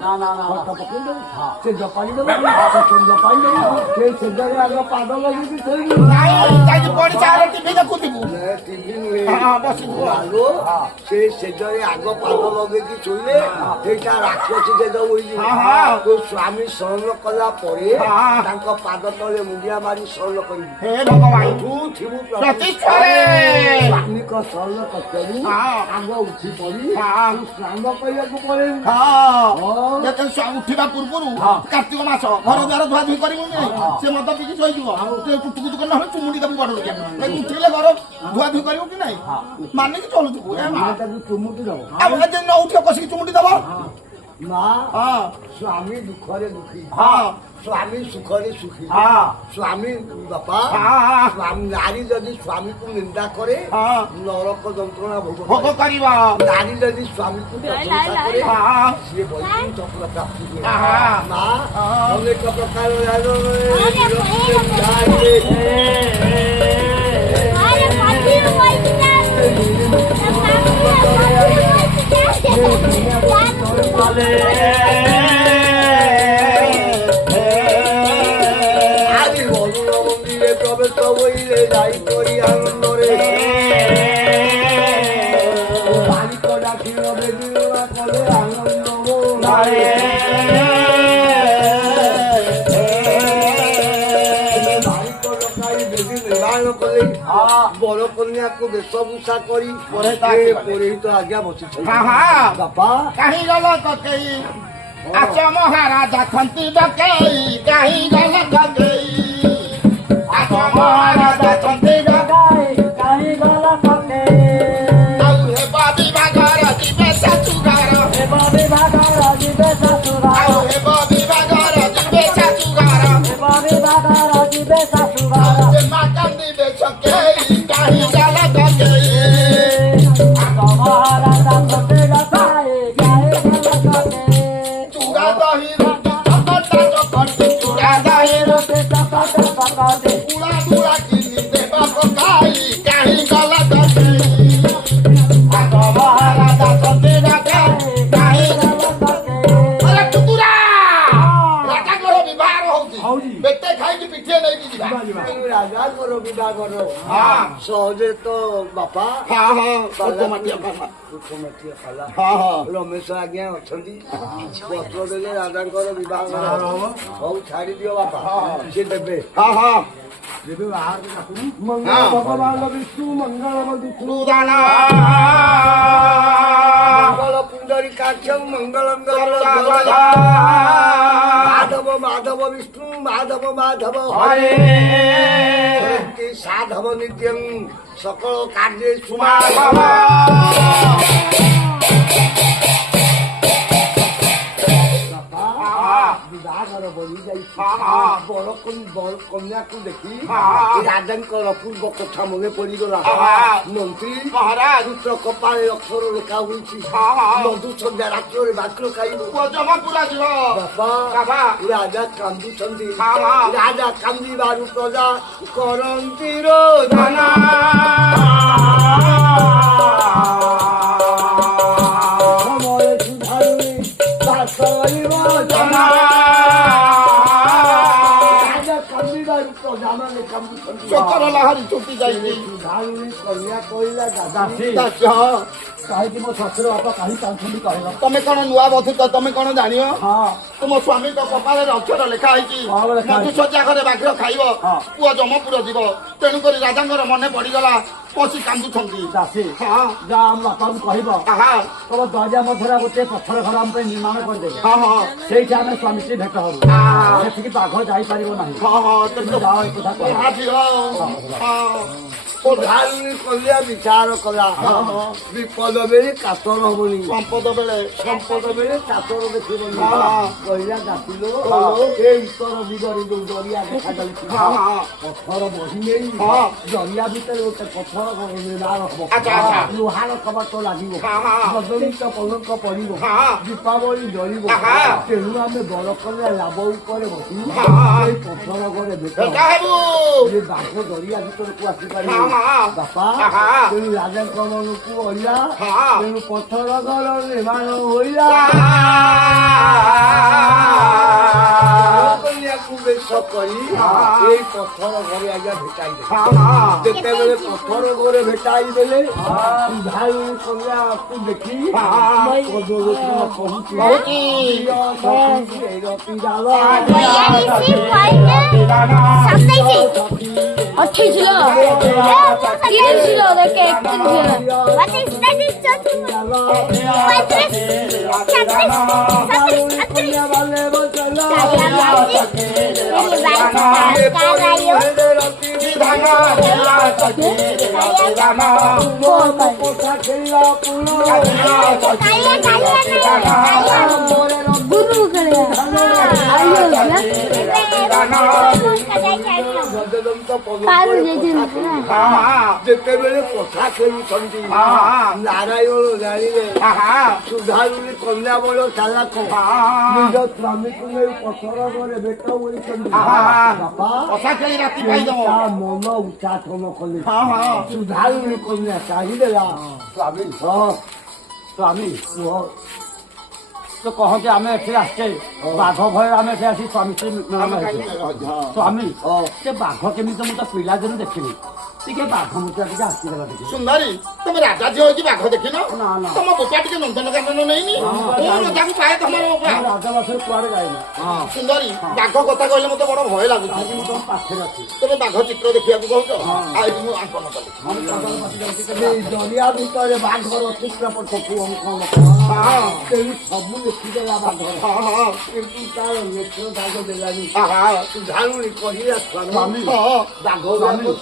ଖଟ ପକେଇ ଦେବୁ ସେ ଜପାଇ ଦେବୁ ଜପାଇ ଦେବୁ ସେ ସେଜାରେ ଆଗ ପାଦ ଲଗେଇକି ଥୋଇବୁ ଟିଭି ଦେଖୁଥିବୁ ଟିଭି ନୁହେଁ ସେ ସେଜରେ ଆଗ ପାଦ ଲଗେଇକି ଶୋଇଲେ ସେଇଟା ରାକ୍ଷସୀ ସେଜ ହୋଇଯିବ ତୋ ସ୍ୱାମୀ ସହନ କଲା ପରେ ତାଙ୍କ ପାଦ ତଳେ ମୁଣ୍ଡିଆ ମାରି ସହନ କରିବୁ ତୁ ଥିବୁ ସ୍ୱାମୀଙ୍କ ସହନ କର୍ତ୍ତରୁ ଆଗ ଉଠି ପଡି ସ୍ନାନ କରିବାକୁ ପଡିବୁ ଉଠିବା ପୂର୍ବରୁ କାର୍ତ୍ତିକ ମାସ ଘର ଦ୍ୱାର ଧୁଆ ଧୁଇ କରିବୁନି ସେ ମଦ ପିକି ଶୋଇଯିବ କୁଟୁକୁଟୁ କରି ନହେଲେ ଚୁମୁଡି ଦେବୁ ବଡ ଉଠିଲେ ଘର ଧୁଆ ଧୁଇ କରିବୁ କି ନାଇଁ ମାନିକି ଚଳୁଥିବୁ ଚୁମୁଟି ଦବ ଆଉ ନ ଉଠିବ କଷିକି ଚୁମୁଟି ଦବ ମା ସ୍ୱାମୀ ଦୁଃଖରେ ଦୁଃଖୀ ସ୍ୱାମୀ ସୁଖରେ ସୁଖୀ ସ୍ୱାମୀ ବାପା ନାରୀ ଯଦି ସ୍ୱାମୀକୁ ନିନ୍ଦା କରେ ନରକ ଯନ୍ତ୍ରଣା ଭୋଗ କରିବ ନାରୀ ଯଦି ସ୍ୱାମୀକୁ ପ୍ରଶଂସା କରେ ସିଏ ବୈକୁଣ୍ଠ ଫଳ ପ୍ରାପ୍ତି ହୁଏ ମା ଅନେକ ପ୍ରକାର ଆଜି ବରୁଣ ମନ୍ଦିରେ ପ୍ରବେଶ ହୋଇଲେ ଯାଇ କରି ଆନନ୍ଦରେ ବାଳିକ ଡାକିଲ ବେଦିନା କଲେ ଆନନ୍ଦ ବାଳିକ ଡକାଇ ବେଦି ନିର୍ମାଣ କଲେ ବର କନ୍ୟାକୁ ବେଶଭୂଷା କରି ପୁରୋହିତ ଆଜ୍ଞା ବସିଛନ୍ତି ବାପା କାହିଁ ଗଲ କକେଇ ଆସ ମହାରାଜା ଖନ୍ତି ଡକେଇ କାହିଁ ଗଲ କକେଇ ଆସ ମହାରାଜା ଖନ୍ତି ଡକେଇ କାହିଁ ଗଲ କକେଇ ଆଉ ହେବ ବିଭାଘର ଯିବେ ଶାଶୁଘର ହେବ ବିଭାଘର ଯିବେ ଶାଶୁଘର ଆଉ ହେବ ବିଭାଘର ଯିବେ ଶାଶୁଘର ହେବ ବିଭାଘର ଯିବେ ଶାଶୁଘର ସେ ମା କାନ୍ଦିବେ ସକେଇ କାହିଁ ଗଲ କକେଇ ମହାରାଜା ଖନ୍ତି ଡକାଇ କାହିଁ ଗଲ କକେଇ ଚୁଡ଼ା ଦହି ରୁଟି ଚକଟା ଚକଟି ଚୁଡ଼ା ଦହି ରୁଟି ଚକଟେ ଚକଟେ ପୁଳା ପୁଳା କିନି ଦେବ ମହାରାଜା ସତେ ରାଜା କାହିଁ ଆରେ ଟୁକୁରା ରାଜାଙ୍କର ବିବାହ ହଉଛି ବେଟେ ଖାଇକି ପିଠିଏ ନେଇକି ଯିବା ରାଜାଙ୍କର ବିବାହ କର ହଁ ସହଜେ ତ ବାପା ହଁ ହଁ ମାଟିଆ ହଁ ହଁ ରମେଶ ଆଜ୍ଞା ଅଛନ୍ତି ବସ୍ତ୍ର ଦେଲେ ରାଜାଙ୍କର ବିବାହ କର ହଉ ଛାଡି ଦିଅ ବାପା ସିଏ ଦେବେ ହଁ ହଁ ମଙ୍ଗଳ ଭଗବାନ ବିଷ୍ଣୁ ମଙ୍ଗଳ ବିଷ୍ଣୁ ଦାନା ମଙ୍ଗଳ ପୁଣ୍ଡରୀ କାକ୍ଷମ ମଙ୍ଗଳ ମାଧବ ମାଧବ ବିଷ୍ଣୁ ମାଧବ ମାଧବ ହରେ ସାଧବ ନିତ୍ୟଂ ସକଳ କାର୍ଯ୍ୟ ବିବାହର ବଳି ଯାଇଛି ବଡ କନ୍ୟାକୁ ଦେଖି ରାଜାଙ୍କର ପୂର୍ବ କଥା ମନେ ପଡିଗଲା ମନ୍ତ୍ରୀ ମହାରାଜ ପୁତ୍ର କପାଳେ ଅକ୍ଷର ଲେଖା ହୋଇଛି ମଧୁ ସନ୍ଧ୍ୟା ରାତ୍ରରେ ବାକ୍ୟ ଖାଇବ ଜମା ପୁରା ଯିବ ବାପା ରାଜା କାନ୍ଦୁଛନ୍ତି ରାଜା କାନ୍ଦିବାରୁ ପ୍ରଜା କରନ୍ତି ରୋଦନା ସମୟ ସୁଧାରୁନି ଦାସ ଜନା ରାଜା କାନ୍ଦିବାରୁ ପ୍ରଜା ମାନେ କାନ୍ଦୁଛନ୍ତି ଚକର ଲହରୀ ଛୁଟି ଯାଇଛି ସୁଧାରୁନି କନ୍ୟା କହିଲା ଦାସୀ ଦାସ କାହିଁକି ମୋ ଶ୍ୱଶୁର ବାପା କାହିଁ କାନ୍ଦୁଛନ୍ତି କହିଲ ତମେ କଣ ନୂଆ ବଧୂତ ତମେ କଣ ଜାଣିବ ହଁ ତୁମ ସ୍ୱାମୀଙ୍କ କପାଳରେ ଅକ୍ଷର ଲେଖା ହେଇଛି ମଧୁଶଯ୍ୟା ଘରେ ବାଘ୍ର ଖାଇବ ପୁଅ ଜମପୁର ଯିବ ତେଣୁକରି ରାଜାଙ୍କର ମନେ ପଡିଗଲା ବସି କାନ୍ଦୁଛନ୍ତି ଦାସୀ ହଁ ଯା ଆମ ବାପାଙ୍କୁ କହିବ ଆହା ତମ ଦରଜା ମଧ୍ୟରେ ଗୋଟେ ପଥର ଘର ଆମ ପାଇଁ ନିର୍ମାଣ କରିଦେବେ ହଁ ହଁ ସେଇଠି ଆମେ ସ୍ୱାମୀ ସ୍ତ୍ରୀ ଭେଟ ହବୁ ସେଠିକି ବାଘ ଯାଇପାରିବ ନାହିଁ ହଁ ହଁ ତୁମେ ଯାଅ ଏ କଥା କହ ଝିଅ ହଁ ଧାରୁଣୀ କନ୍ୟା ବିଚାର କଲା ବିପଦ ବେଳେ କାତର ହବନି ସମ୍ପଦ ବେଳେ ସମ୍ପଦ ବେଳେ କାତର ଦେଖିବନି ହଁ। କହିଲା ଡାକିଲ ହଁ। ଏ ଉତ୍ତର ଦିଗରେ ଯୋଉ ଦରିଆ ଦେଖାଯାଉଛି ହଁ ହଁ ପଥର ବହି ନେଇ ହଁ। ଦରିଆ ଭିତରେ ଗୋଟେ ପଥର ନିର୍ମାଣ ହବ ଆଚ୍ଛା, ଆଚ୍ଛା। ଲୁହାର କବାଟ ଲାଗିବ ହଁ, ହଁ। ବଦଳିତ ପଲଙ୍କ ପଡିବ ହଁ। ଦୀପାବଳି ଜଳିବ ହଁ। ତେଣୁ ଆମେ ବର କନ୍ୟା ଲାଭ ଉପରେ ବସିବୁ ହଁ। ସେଇ ପଥର ଘରେ ଭେଟ ଭେଟା ହେବୁ ଏ ବାଘ ଦରିଆ ଭିତରକୁ ଆସିପାରିବ ହଁ, ହଁ। ବାପା ହଁ। ତେଣୁ ରାଜାଙ୍କ ମନକୁ ଅଇଲା ହଁ। ତେଣୁ ପଥର ଘର ନିର୍ମାଣ ହୋଇଲା କନ୍ୟାକୁ ବେଶ କରି ଏଇ ପଥର ଘରେ ଆଜ୍ଞା ଭେଟାଇ ଦେଲେ ଯେତେବେଳେ ପଥର ଘରେ ଭେଟାଇ ଦେଲେ ଭାଇ କନ୍ୟାକୁ ଦେଖି କହୁଛି What is that? ଯେତେବେଳେ କଥା ଖେଳୁଛନ୍ତି ନାରାୟଣ ଜାଣିଲେ ସୁଧାରୁଣୀ କନ୍ୟା ବଳ ଚାଲାକ ନିଜ ସ୍ୱାମୀକୁ ନେଇ ପଥର ଘରେ ଭେଟ ହୋଇଛନ୍ତି ବାପା କଥା ଖେଳି ରାତି ପାଇଦବ ତା ମନ ଉଚ୍ଚାଟନ କଲେ ସୁଧାରୁଣୀ କନ୍ୟା ଚାହିଁଦେଲା ସ୍ୱାମୀ ସ୍ୱାମୀ କୁହ ତ କହନ୍ତି ଆମେ ଏଠି ଆସିଛେ ବାଘ ଭୟରେ ଆମେ ଏଠି ଆସି ସ୍ୱାମୀ ସ୍ତ୍ରୀ ମିଳନ ହେଇଛେ ସ୍ୱାମୀ ସେ ବାଘ କେମିତି ମୁଁ ତ ପିଲାଦିନୁ ଦେଖିନି ଟିକେ ବାଘ ମୁଟା ଟିକେ ଆସିଗଲା ଟିକେ ସୁନ୍ଦରୀ ତମେ ରାଜା ଝିଅ ହେଇକି ବାଘ ଦେଖିନ ନା, ନା। ତମ ବୋପା ଟିକେ ନନ୍ଦନକାନନ ନେଇନି କୋଉ ରଜାକୁ ପାଏ ତମର ବୋପା ରାଜବାସରେ କୁଆଡେ ଯାଇନି ସୁନ୍ଦରୀ ବାଘ କଥା କହିଲେ ମତେ ବଡ ଭୟ ଲାଗୁଛି ଆଜି ମୁଁ ତମ ପାଖରେ ଅଛି ତମେ ବାଘ ଚିତ୍ର ଦେଖିବାକୁ କହୁଛ ଆଜି ମୁଁ ଆଙ୍କନ କଲି ଦରିଆ ଭିତରେ ବାଘର ଚିତ୍ରପଟକୁ ଅଙ୍କନ ତେଣୁ ସବୁ ଲେଖିଦେଲା ବାଘର କିନ୍ତୁ ତାର ନେତ୍ର ଦାଗ ଦେଲାନି ଜାଣୁନି କହିଲା ସ୍ୱାମୀ ବାଘ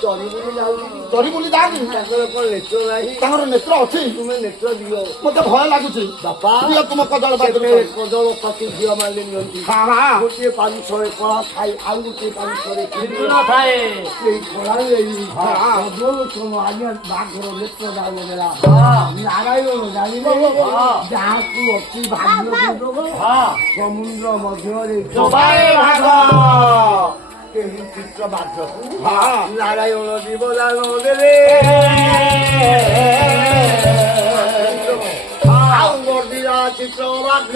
ଚରିବୁନି ଯାଉନି ଚରି ବୁଲି ଯାଆନି ତାଙ୍କର କଣ ନେତ୍ର ନାହିଁ ତାଙ୍କର ନେତ୍ର ଅଛି ତୁମେ ନେତ୍ର ଦିଅ ମତେ ଭୟ ଲାଗୁଛି ବାପା ଦିଅ ତୁମ କଦଳ ସେବେ କଦଳ ପ୍ରତି ଝିଅ ମାନେ ନିଅନ୍ତି ଗୋଟିଏ ପାରୁଷରେ କଳା ଥାଏ ଆଉ ଗୋଟିଏ ପାରୁଷରେ ଥାଏ ସେଇ କଳା ନେଇ କଦଳ ଆଜ୍ଞା ବାଘର ନେତ୍ର ଦାଗ ଦେଲା ନାରାୟଣ ଜାଣିଲେ ଯାହାକୁ ଅତି ଭାଗ୍ୟ ଦେଇଦବ ସମୁଦ୍ର ମଧ୍ୟରେ କେହି ଚିତ୍ର ବାଧ୍ୟକୁ ହଁ। ନାରାୟଣ ଜୀବଦାନ ଦେଲେ ଆଉ ବର୍ଦ୍ଧିରା ଚିତ୍ର ବାଧ୍ୟ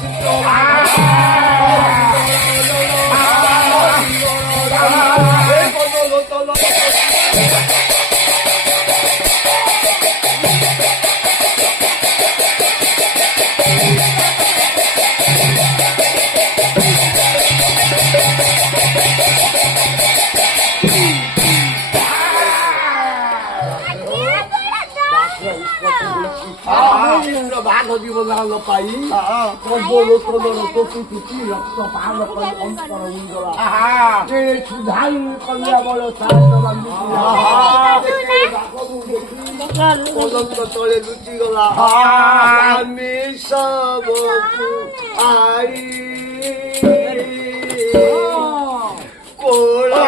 ଚିତ୍ର ବାଘ ଜୀବଦାନ ପାଇ କର୍ବଲୋଚନର ଟୋପି ଟୁପି ରକ୍ତ ପାନ କରି ଅନ୍ତର ଉନ୍ଦଳା ସେ ସୁଧାଇ କନ୍ୟା ବଳ ସାହାଯ୍ୟ ବାନ୍ଧିଥିଲା ବାଘକୁ ଦେଖି ପଲଙ୍କ ତଳେ ଲୁଚିଗଲା ଆମେ ସବୁକୁ ଆଇ କୋଳା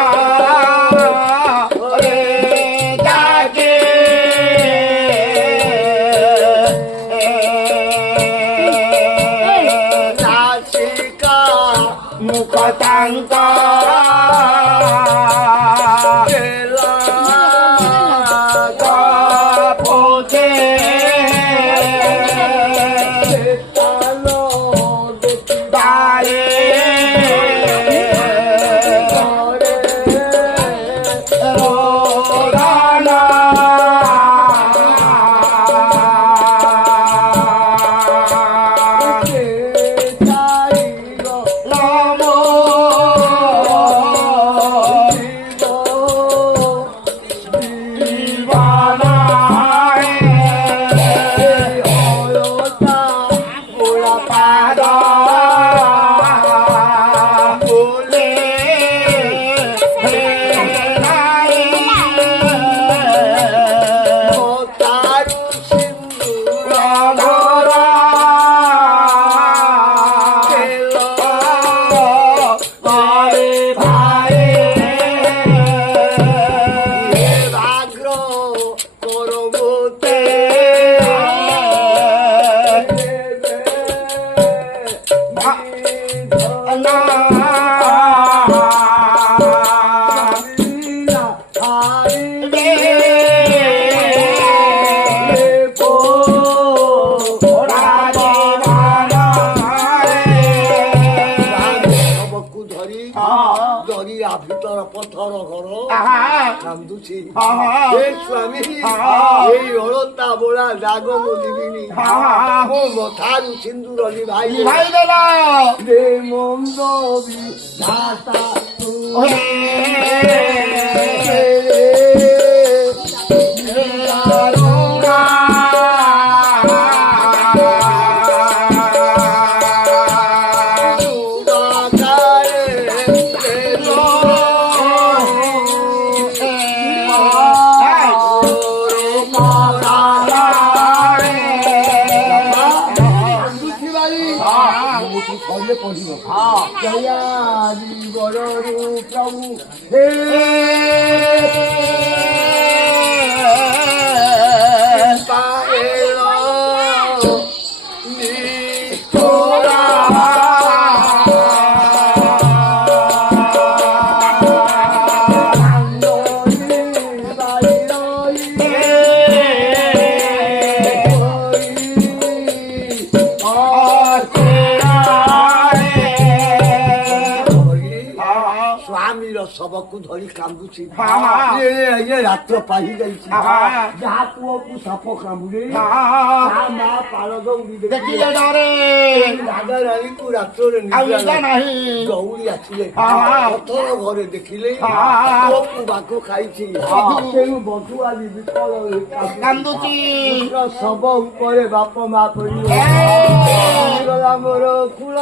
ভিতর পথর ঘর কান্দুছি স্বামী এই হলতা বোলা দাগ বলিবিনি ମୋ ମଥାରୁ ସିନ୍ଦୁର ନିଭାଇ ଦେଲା ରେ ମନ୍ଦ ବିଧାତା ତୁ ପ୍ରଭୁ ହେ ପାଏଳ ନିଷ୍ଠୁରା ଶବକୁ ଧରି କାନ୍ଦୁଛି ରାତ୍ର ପାହି ଯାଇଛି ଯାହା ପୁଅକୁ ସାପ କାମୁଡେ ତା ମା ପାଳ ଦୌଡ଼ି ଦେଖିଲେ ଡରେ ରାଜା ରାଣୀକୁ ରାତ୍ରରେ ନାହିଁ ଦୌଡ଼ି ଆସିଲେ ପଥର ଘରେ ଦେଖିଲେ ପୁଅକୁ ବାଘ ଖାଇଛି ତେଣୁ ବଧୁ ଆଜି ବିକଳ କାନ୍ଦୁଛି ଶବ ଉପରେ ବାପ ମା ପଡିଗଲା ମୋର କୁଳ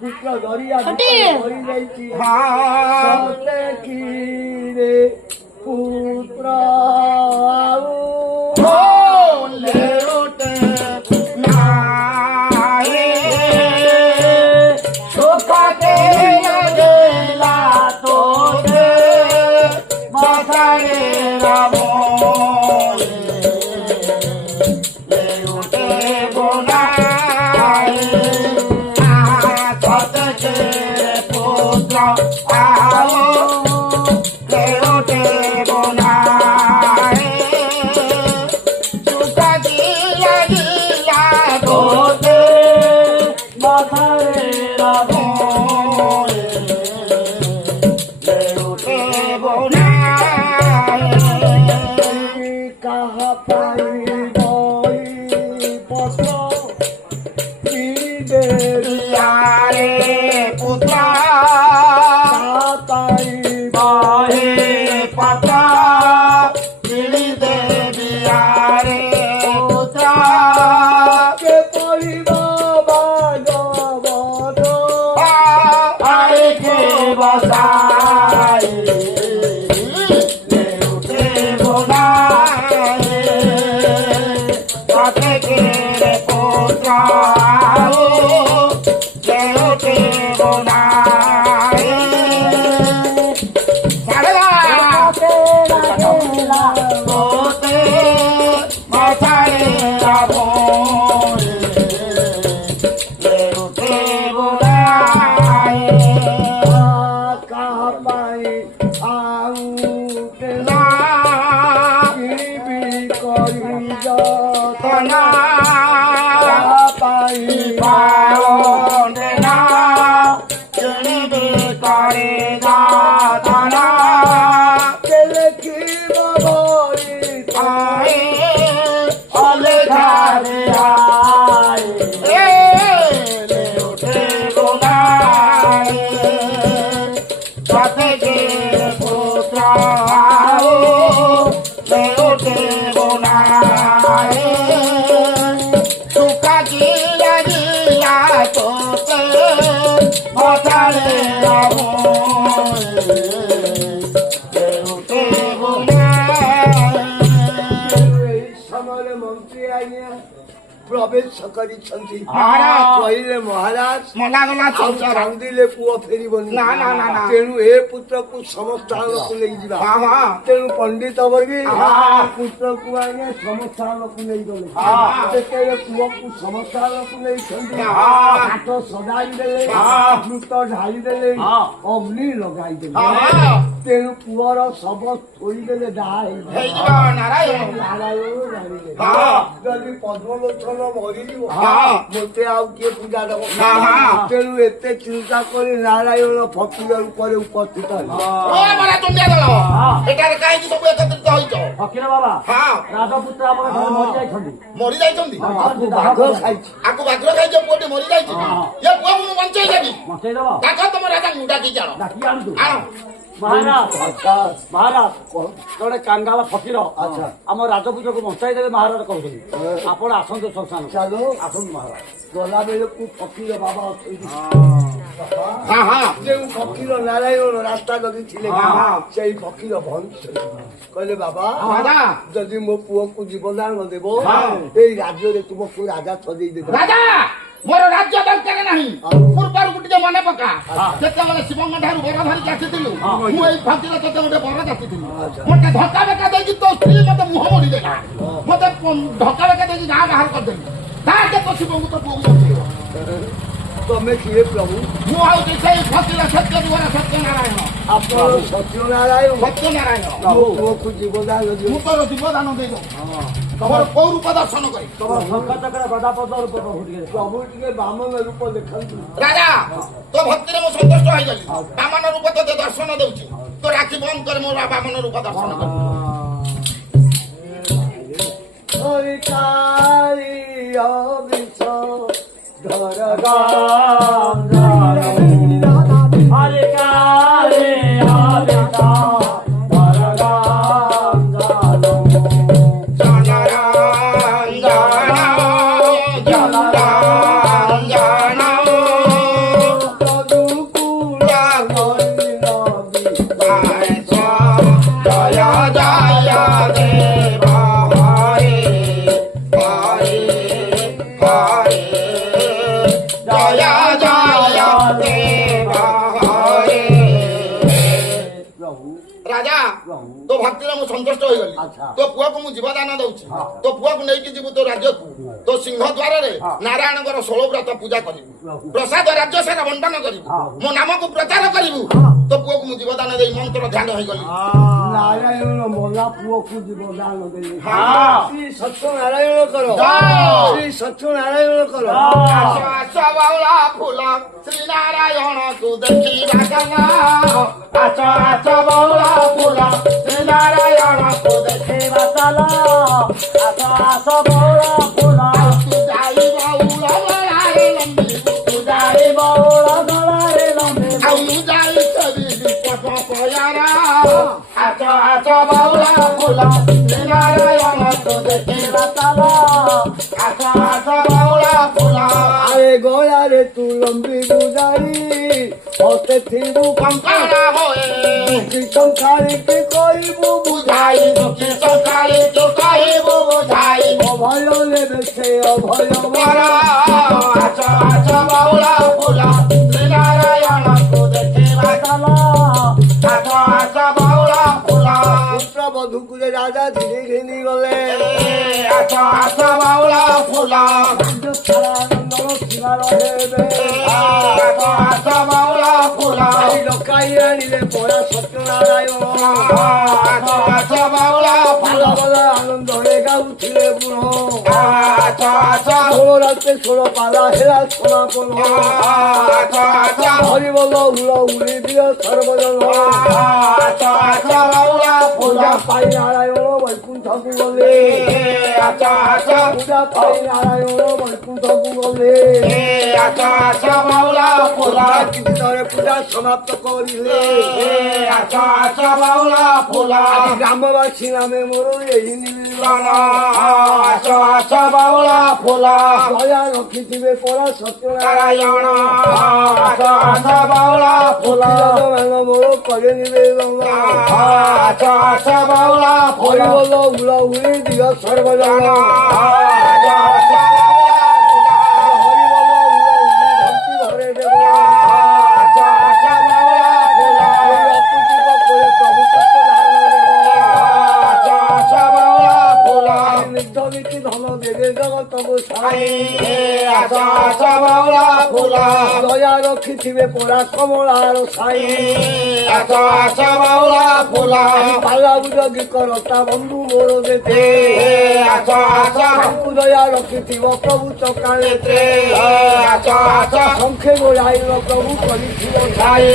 পুত্র ধরিয়া সতী। ধরি যাইছি হ্যাঁ সতে কি রে পুত্র আউ বলে ওঠে নারে শোকাতে লাগেলা তোরে মাথায় রাম ওঠে বোনায় কতকে পুত্র আও ওঠে বোনায় সুতা দিয়া দিয়া তোতে মাথায় রাম ওঠে বোনায় কাহা পাই বই পত্র পিড়ে ইয়ারে পুত্র পাই বাহে পাতা চিড়ি দেবিয়ারে পুত্র কে পড়িব ভাগবত আরে কে বসাই উঠে বোনায় পথে কে পুত্র উঠে বোনায় তোতে মাথায় রাম উঠে বোনায় কাহা পাই আউ না পিবি করি যত না কাহা পাই পাওনে না চিড়ি করে গাতানা কেলে কি বলি আয়ে অলে ঘরে আয় এলে উঠে বোনায় পথে গে পুত্র আও লে উঠে বোনায় সুখা গিয়া গিয়া তোতে মাথায় রাম উঠে বোনায় এই সমୟରେ ମନ୍ତ୍ରୀ ଆଜ୍ଞା ପ୍ରବେଶ କରିଛନ୍ତି ମହାରାଜ। କହିଲେ ମହାରାଜ ମଲାଗଲା ଆଉ ସଂସାର କାନ୍ଦିଲେ ପୁଅ ଫେରିବନି ନା, ନା, ନା, ନା। ତେଣୁ ଏ ପୁତ୍ରକୁ ସମସ୍ତାନକୁ ନେଇଯିବା ହଁ ହଁ ତେଣୁ ପଣ୍ଡିତ ବର୍ଗୀ ହଁ। ପୁତ୍ରକୁ ଆଜ୍ଞା ସମସ୍ତାନକୁ ନେଇଗଲେ ହଁ। ଯେତେବେଳେ ପୁଅକୁ ସମସ୍ତାନକୁ ନେଇଛନ୍ତି ହଁ। କାଠ ସଜାଇ ଦେଲେ ହଁ। ମୃତ ଢାଳି ଦେଲେ ହଁ। ଅଗ୍ନି ଲଗାଇଦେଲେ ହଁ। ତେଣୁ ପୁଅର ଶବ ଥୋଇଦେଲେ ଦାହା ହେଇଯିବ ହେଇଯିବ ନାରାୟଣ ନାରାୟଣ ଜାଣିଲେ ହଁ। ଯଦି ପଦ୍ମଲୋଚନ ମରିଯିବ ହଁ। ମୋତେ ଆଉ କିଏ ପୂଜା ଦବ ହଁ। ତେଣୁ ଏତେ ଚିନ୍ତା କରି ନାରାୟଣ ଫକୀର ରୂପରେ ଉପସ୍ଥିତ ହେଲେ ମରା ତୁଣ୍ଡିଆ ଦଳ ଏଠାରେ କାହିଁକି ସବୁ ଏକତ୍ରିତ ହୋଇଛ ଫକୀର ବାବା ହଁ ରାଜପୁତ୍ର ଆମର ଘରେ ମରିଯାଇଛନ୍ତି ମରି ଯାଇଛନ୍ତି ଆକୁ ବାଘ ଖାଇଛି ଆକୁ ବାଘ୍ର ଖାଇଛ ପୁଅଟି ମରି ଯାଇଛି ଏ ପୁଅ ମୁଁ ବଞ୍ଚେଇ ଦେବି ବଞ୍ଚେଇଦବ ତାକ ତମ ରାଜାଙ୍କୁ ଡାକି ଜାଣ ଡାକି ଆଣନ୍ତୁ ଆଣ ମହାରାଜ ଆଚ୍ଛା ମହାରାଜ ଜଣେ କାଙ୍ଗାଳ ଫକୀର ଆଚ୍ଛା। ଆମ ରାଜପୁତ୍ରକୁ ବଞ୍ଚାଇ ଦେବେ ମହାରାଜ କହୁଛନ୍ତି ଆପଣ ଆସନ୍ତୁ ଶ୍ମଶାନ ଚାଲ ଆସନ୍ତୁ ମହାରାଜ ଗଲା ବେଳକୁ ଫକୀର ବାବା ଅଛନ୍ତି ହଁ ହଁ ଯେଉଁ ଫକୀର ନାରାୟଣ ରାସ୍ତା ଯଦି ଥିଲେ ହଁ। ସେଇ ଫକୀର ଭଞ୍ଜ କହିଲେ ବାବା ରାଜା ଯଦି ମୋ ପୁଅକୁ ଜୀବଦାନ ଦେବ ହଁ। ଏଇ ରାଜ୍ୟରେ ତୁମକୁ ରାଜା ସଜେଇ ଦେବ ରାଜା ମୋର ରାଜ୍ୟ ଦରକାର ନାହିଁ ପୂର୍ବରୁ ଟିକେ ମନେ ପକା ଯେତେବେଳେ ଶିବଙ୍କ ଠାରୁ ବର ଧରିକି ଆସିଥିଲୁ ମୁଁ ଏଇ ଫକୀର ତତେ ଗୋଟେ ବର ଯାଚିଥିଲି ମତେ ଧକ୍କା ବେକା ଦେଇକି ତୋ ସ୍ତ୍ରୀ ମତେ ମୁହଁ ମୋଡ଼ିଦେଲା ମତେ ଧକ୍କା ବେକା ଦେଇକି ଗାଁ ବାହାର କରିଦେଲି ତା ଦେଖ ଶିବଙ୍କୁ ତ ପୁଅକୁ ବଞ୍ଚେଇବ ତମେ କିଏ ପ୍ରଭୁ ମୁଁ ହଉଛି ସେଇ ଫକୀର ସତ୍ୟ ଯୁଗର ସତ୍ୟନାରାୟଣ ଆପଣ ସତ୍ୟନାରାୟଣ ସତ୍ୟନାରାୟଣ ମୋ ପୁଅକୁ ଜୀବଦାନ ଦିଅ ମୁଁ ତୋର ଜୀବଦାନ ଦେଇଦେବି ତମର କୋଉ ରୂପ ଦର୍ଶନ କରି ତମର ଶଙ୍ଖ ଚକ୍ର ଗଦାପଦ ରୂପ ପ୍ରଭୁ ଟିକେ ପ୍ରଭୁ ଟିକେ ବାମନ ରୂପ ଦେଖନ୍ତୁ ରାଜା ତୋ ଭକ୍ତିରେ ମୁଁ ସନ୍ତୁଷ୍ଟ ହେଇଗଲି ବାମନ ରୂପ ତୋତେ ଦର୍ଶନ ଦଉଛି ତୋ ରାକ୍ଷୀ ବନ୍ଦ କରି ମୋର ବାମନ ରୂପ ଦର୍ଶନ କରି ହରିକାଳି ଅବିଷ ଧର হরে কালে হরে ହେଇଗଲି ଆଚ୍ଛା। ତୋ ପୁଅକୁ ମୁଁ ଜୀବଦାନ ଦଉଛି ତୋ ପୁଅକୁ ନେଇକି ଯିବୁ ତୋ ରାଜ୍ୟକୁ ତୋ ସିଂହ ଦ୍ୱାରରେ ନାରାୟଣଙ୍କର 16 ବ୍ରତ ପୂଜା କରିବୁ ପ୍ରସାଦ ରାଜ୍ୟ ସାରା ବଣ୍ଟନ କରିବୁ ମୋ ନାମକୁ ପ୍ରଚାର କରିବୁ ତୋ ପୁଅକୁ ମୁଁ ଜୀବଦାନ ଦେଇ ମନ୍ତ୍ର ଧ୍ୟାନ ହେଇଗଲି ନାରାୟଣ ମଲା ପୁଅକୁ ଜୀବଦାନ ଦେଲେ ହଁ। ଶ୍ରୀ ସତ୍ୟନାରାୟଣ କର ଜୟ। ଶ୍ରୀ ସତ୍ୟନାରାୟଣ କର ଆସ ଆସ ବାଉଳା ଫୁଲ ଶ୍ରୀ ନାରାୟଣକୁ ଦେଖିବା ଗଲା ଆସ ଆସ ବାଉଳା ଫୁଲ ଶ୍ରୀ ନାରାୟଣକୁ ଦେଖିବା ଚାଲ ଆସ ଆସ ବଉଳ ଫୁଲ ତୁ ଯାଇ ବାଉଳା ବେଳାରେ ଲମ୍ବିବୁ ତୁ ଯାଇ ବଉଳ ଦଳାରେ ଲମ୍ବିବୁ ଆଉ ମୁଁ ଯାଇ ସେବି ବିପଦ ପୟାରା ଆସ ଆସ ବାଉଳା ଫୁଲ ଶ୍ରୀ ନାରାୟଣକୁ ଦେଖିବା ଚାଲ ଆସ ଆସ ବାଉଳା ଫୁଲ ଆରେ ଗଳାରେ ତୁ ଲମ୍ବି ଗୁଜାରି ହତେ ଥିବୁ କଙ୍କଣା ହୋଏ କି ଟଙ୍କାରେ କି କହିବୁ ବୁଝାଇ ଦୁଃଖୀ ସକାଳେ ତୁ କହିବୁ ବୁଝାଇ ଅଭୟ ନେବେ ସେ ଅଭୟ ମୋର ଆସ ଆସ ବାଉଳା ଫୁଲ ଶ୍ରୀ ନାରାୟଣକୁ ଦେଖିବା ଚାଲ ଆସ ଆସ ବାଉଳା ଫୁଲ ପୁତ୍ର ବଧୂକୁ ଯେ ରାଜା ଧୀରେ ଘେନି ଗଲେ ଆସ ଆସ ବାଉଳା ଫୁଲ ରାଜ୍ୟ ସାରା ଆନନ୍ଦ ଶିବାର ହେବେ ଆସ ଆସ ବାଉଳା ଫୁଲ ଡକାଇ ଆଣିଲେ ପରା ସତ୍ୟନାରାୟଣ ଆସ ଆସ ବାଉଳା ଫୁଲ ଭଲ ଭଲ ଆନନ୍ଦରେ ଗାଉଥିଲେ ବୁଢ଼ ଆସ ଆସ ଷୋଳ ରାତେ 16 ପାଲା ହେଲା ସମାପନ ଆସ ଆସ ହରିବଲ ହୁଳ ହୁଳି ଦିଅ ସର୍ବଜନ ଆସ ଆସ ବାଉଳା ଫୁଲ ପୂଜା ପାଇ ନାରାୟଣ ବୈକୁଣ୍ଠକୁ ଗଲେ ଆସ ଆସ ପୂଜା ପାଇ ନାରାୟଣ ବୈକୁଣ୍ଠକୁ ଗଲେ ଆସ ଆସ ବାଉଳା ଫୁଲ କିଛି ଥରେ ପୂଜା ସମାପ୍ତ କରିଲେ ଆସ ଆସ ବାଉଳା ଫୁଲ ଗ୍ରାମବାସୀ ନାମେ ମୋର ଏହି ନିବେଦନ ଆସ ଆସ ବାଉଳା ଫୁଲ ଦୟା ରଖିଥିବେ ପରା ସତ୍ୟନାରାୟଣ ନାରାୟଣ ଆସ ଆସ ବାଉଳା ଫୁଲ ମାନ ମୋର କରେ ନିବେଦନ ଆସ ଆସ ବାଉଳା ଫୁଲ ହରିବଲ ହୁଳ ହୁଳି ଦିଅ ସର୍ବଜନ ଆସ ଆସ ହରିବଲ ହୁଳ ହୁଳି ଭକ୍ତି ଭରେ ଦେବ ଆସ ଆସ ବାଉଳା ଫୁଲ ଅପୁତିକ করে প্রভু সত্যনারায়ণ দেব আস আস বাউলা ফুল নির্ধনীতি ধন দেবে জগতକୁ সারাই আস আস বাউলা ফুল দয়া রখিথিবে পরা কমলার সাই আস আস বাউলা ফুল পালা বুঝি করতা বন্ধু মোর দেতে আস আস তাଙ୍କୁ দয়া রখিথিব প্রভু চকালে আস আস সংখ্যে গোড়াইল প্রভু করিথিব ছাই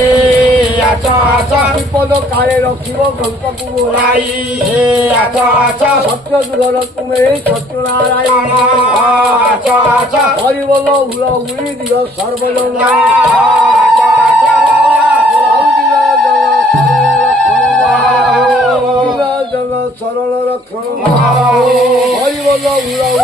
আস আস বিপদ কালে রখিব গল্পକୁ গোড়াই আস আস সত্য দুঘর তুমি সত্যনারায়ণ আস আস হরিবল হুল হুলি দিও সর্বজন সরল রক্ষণ হরিবল হুল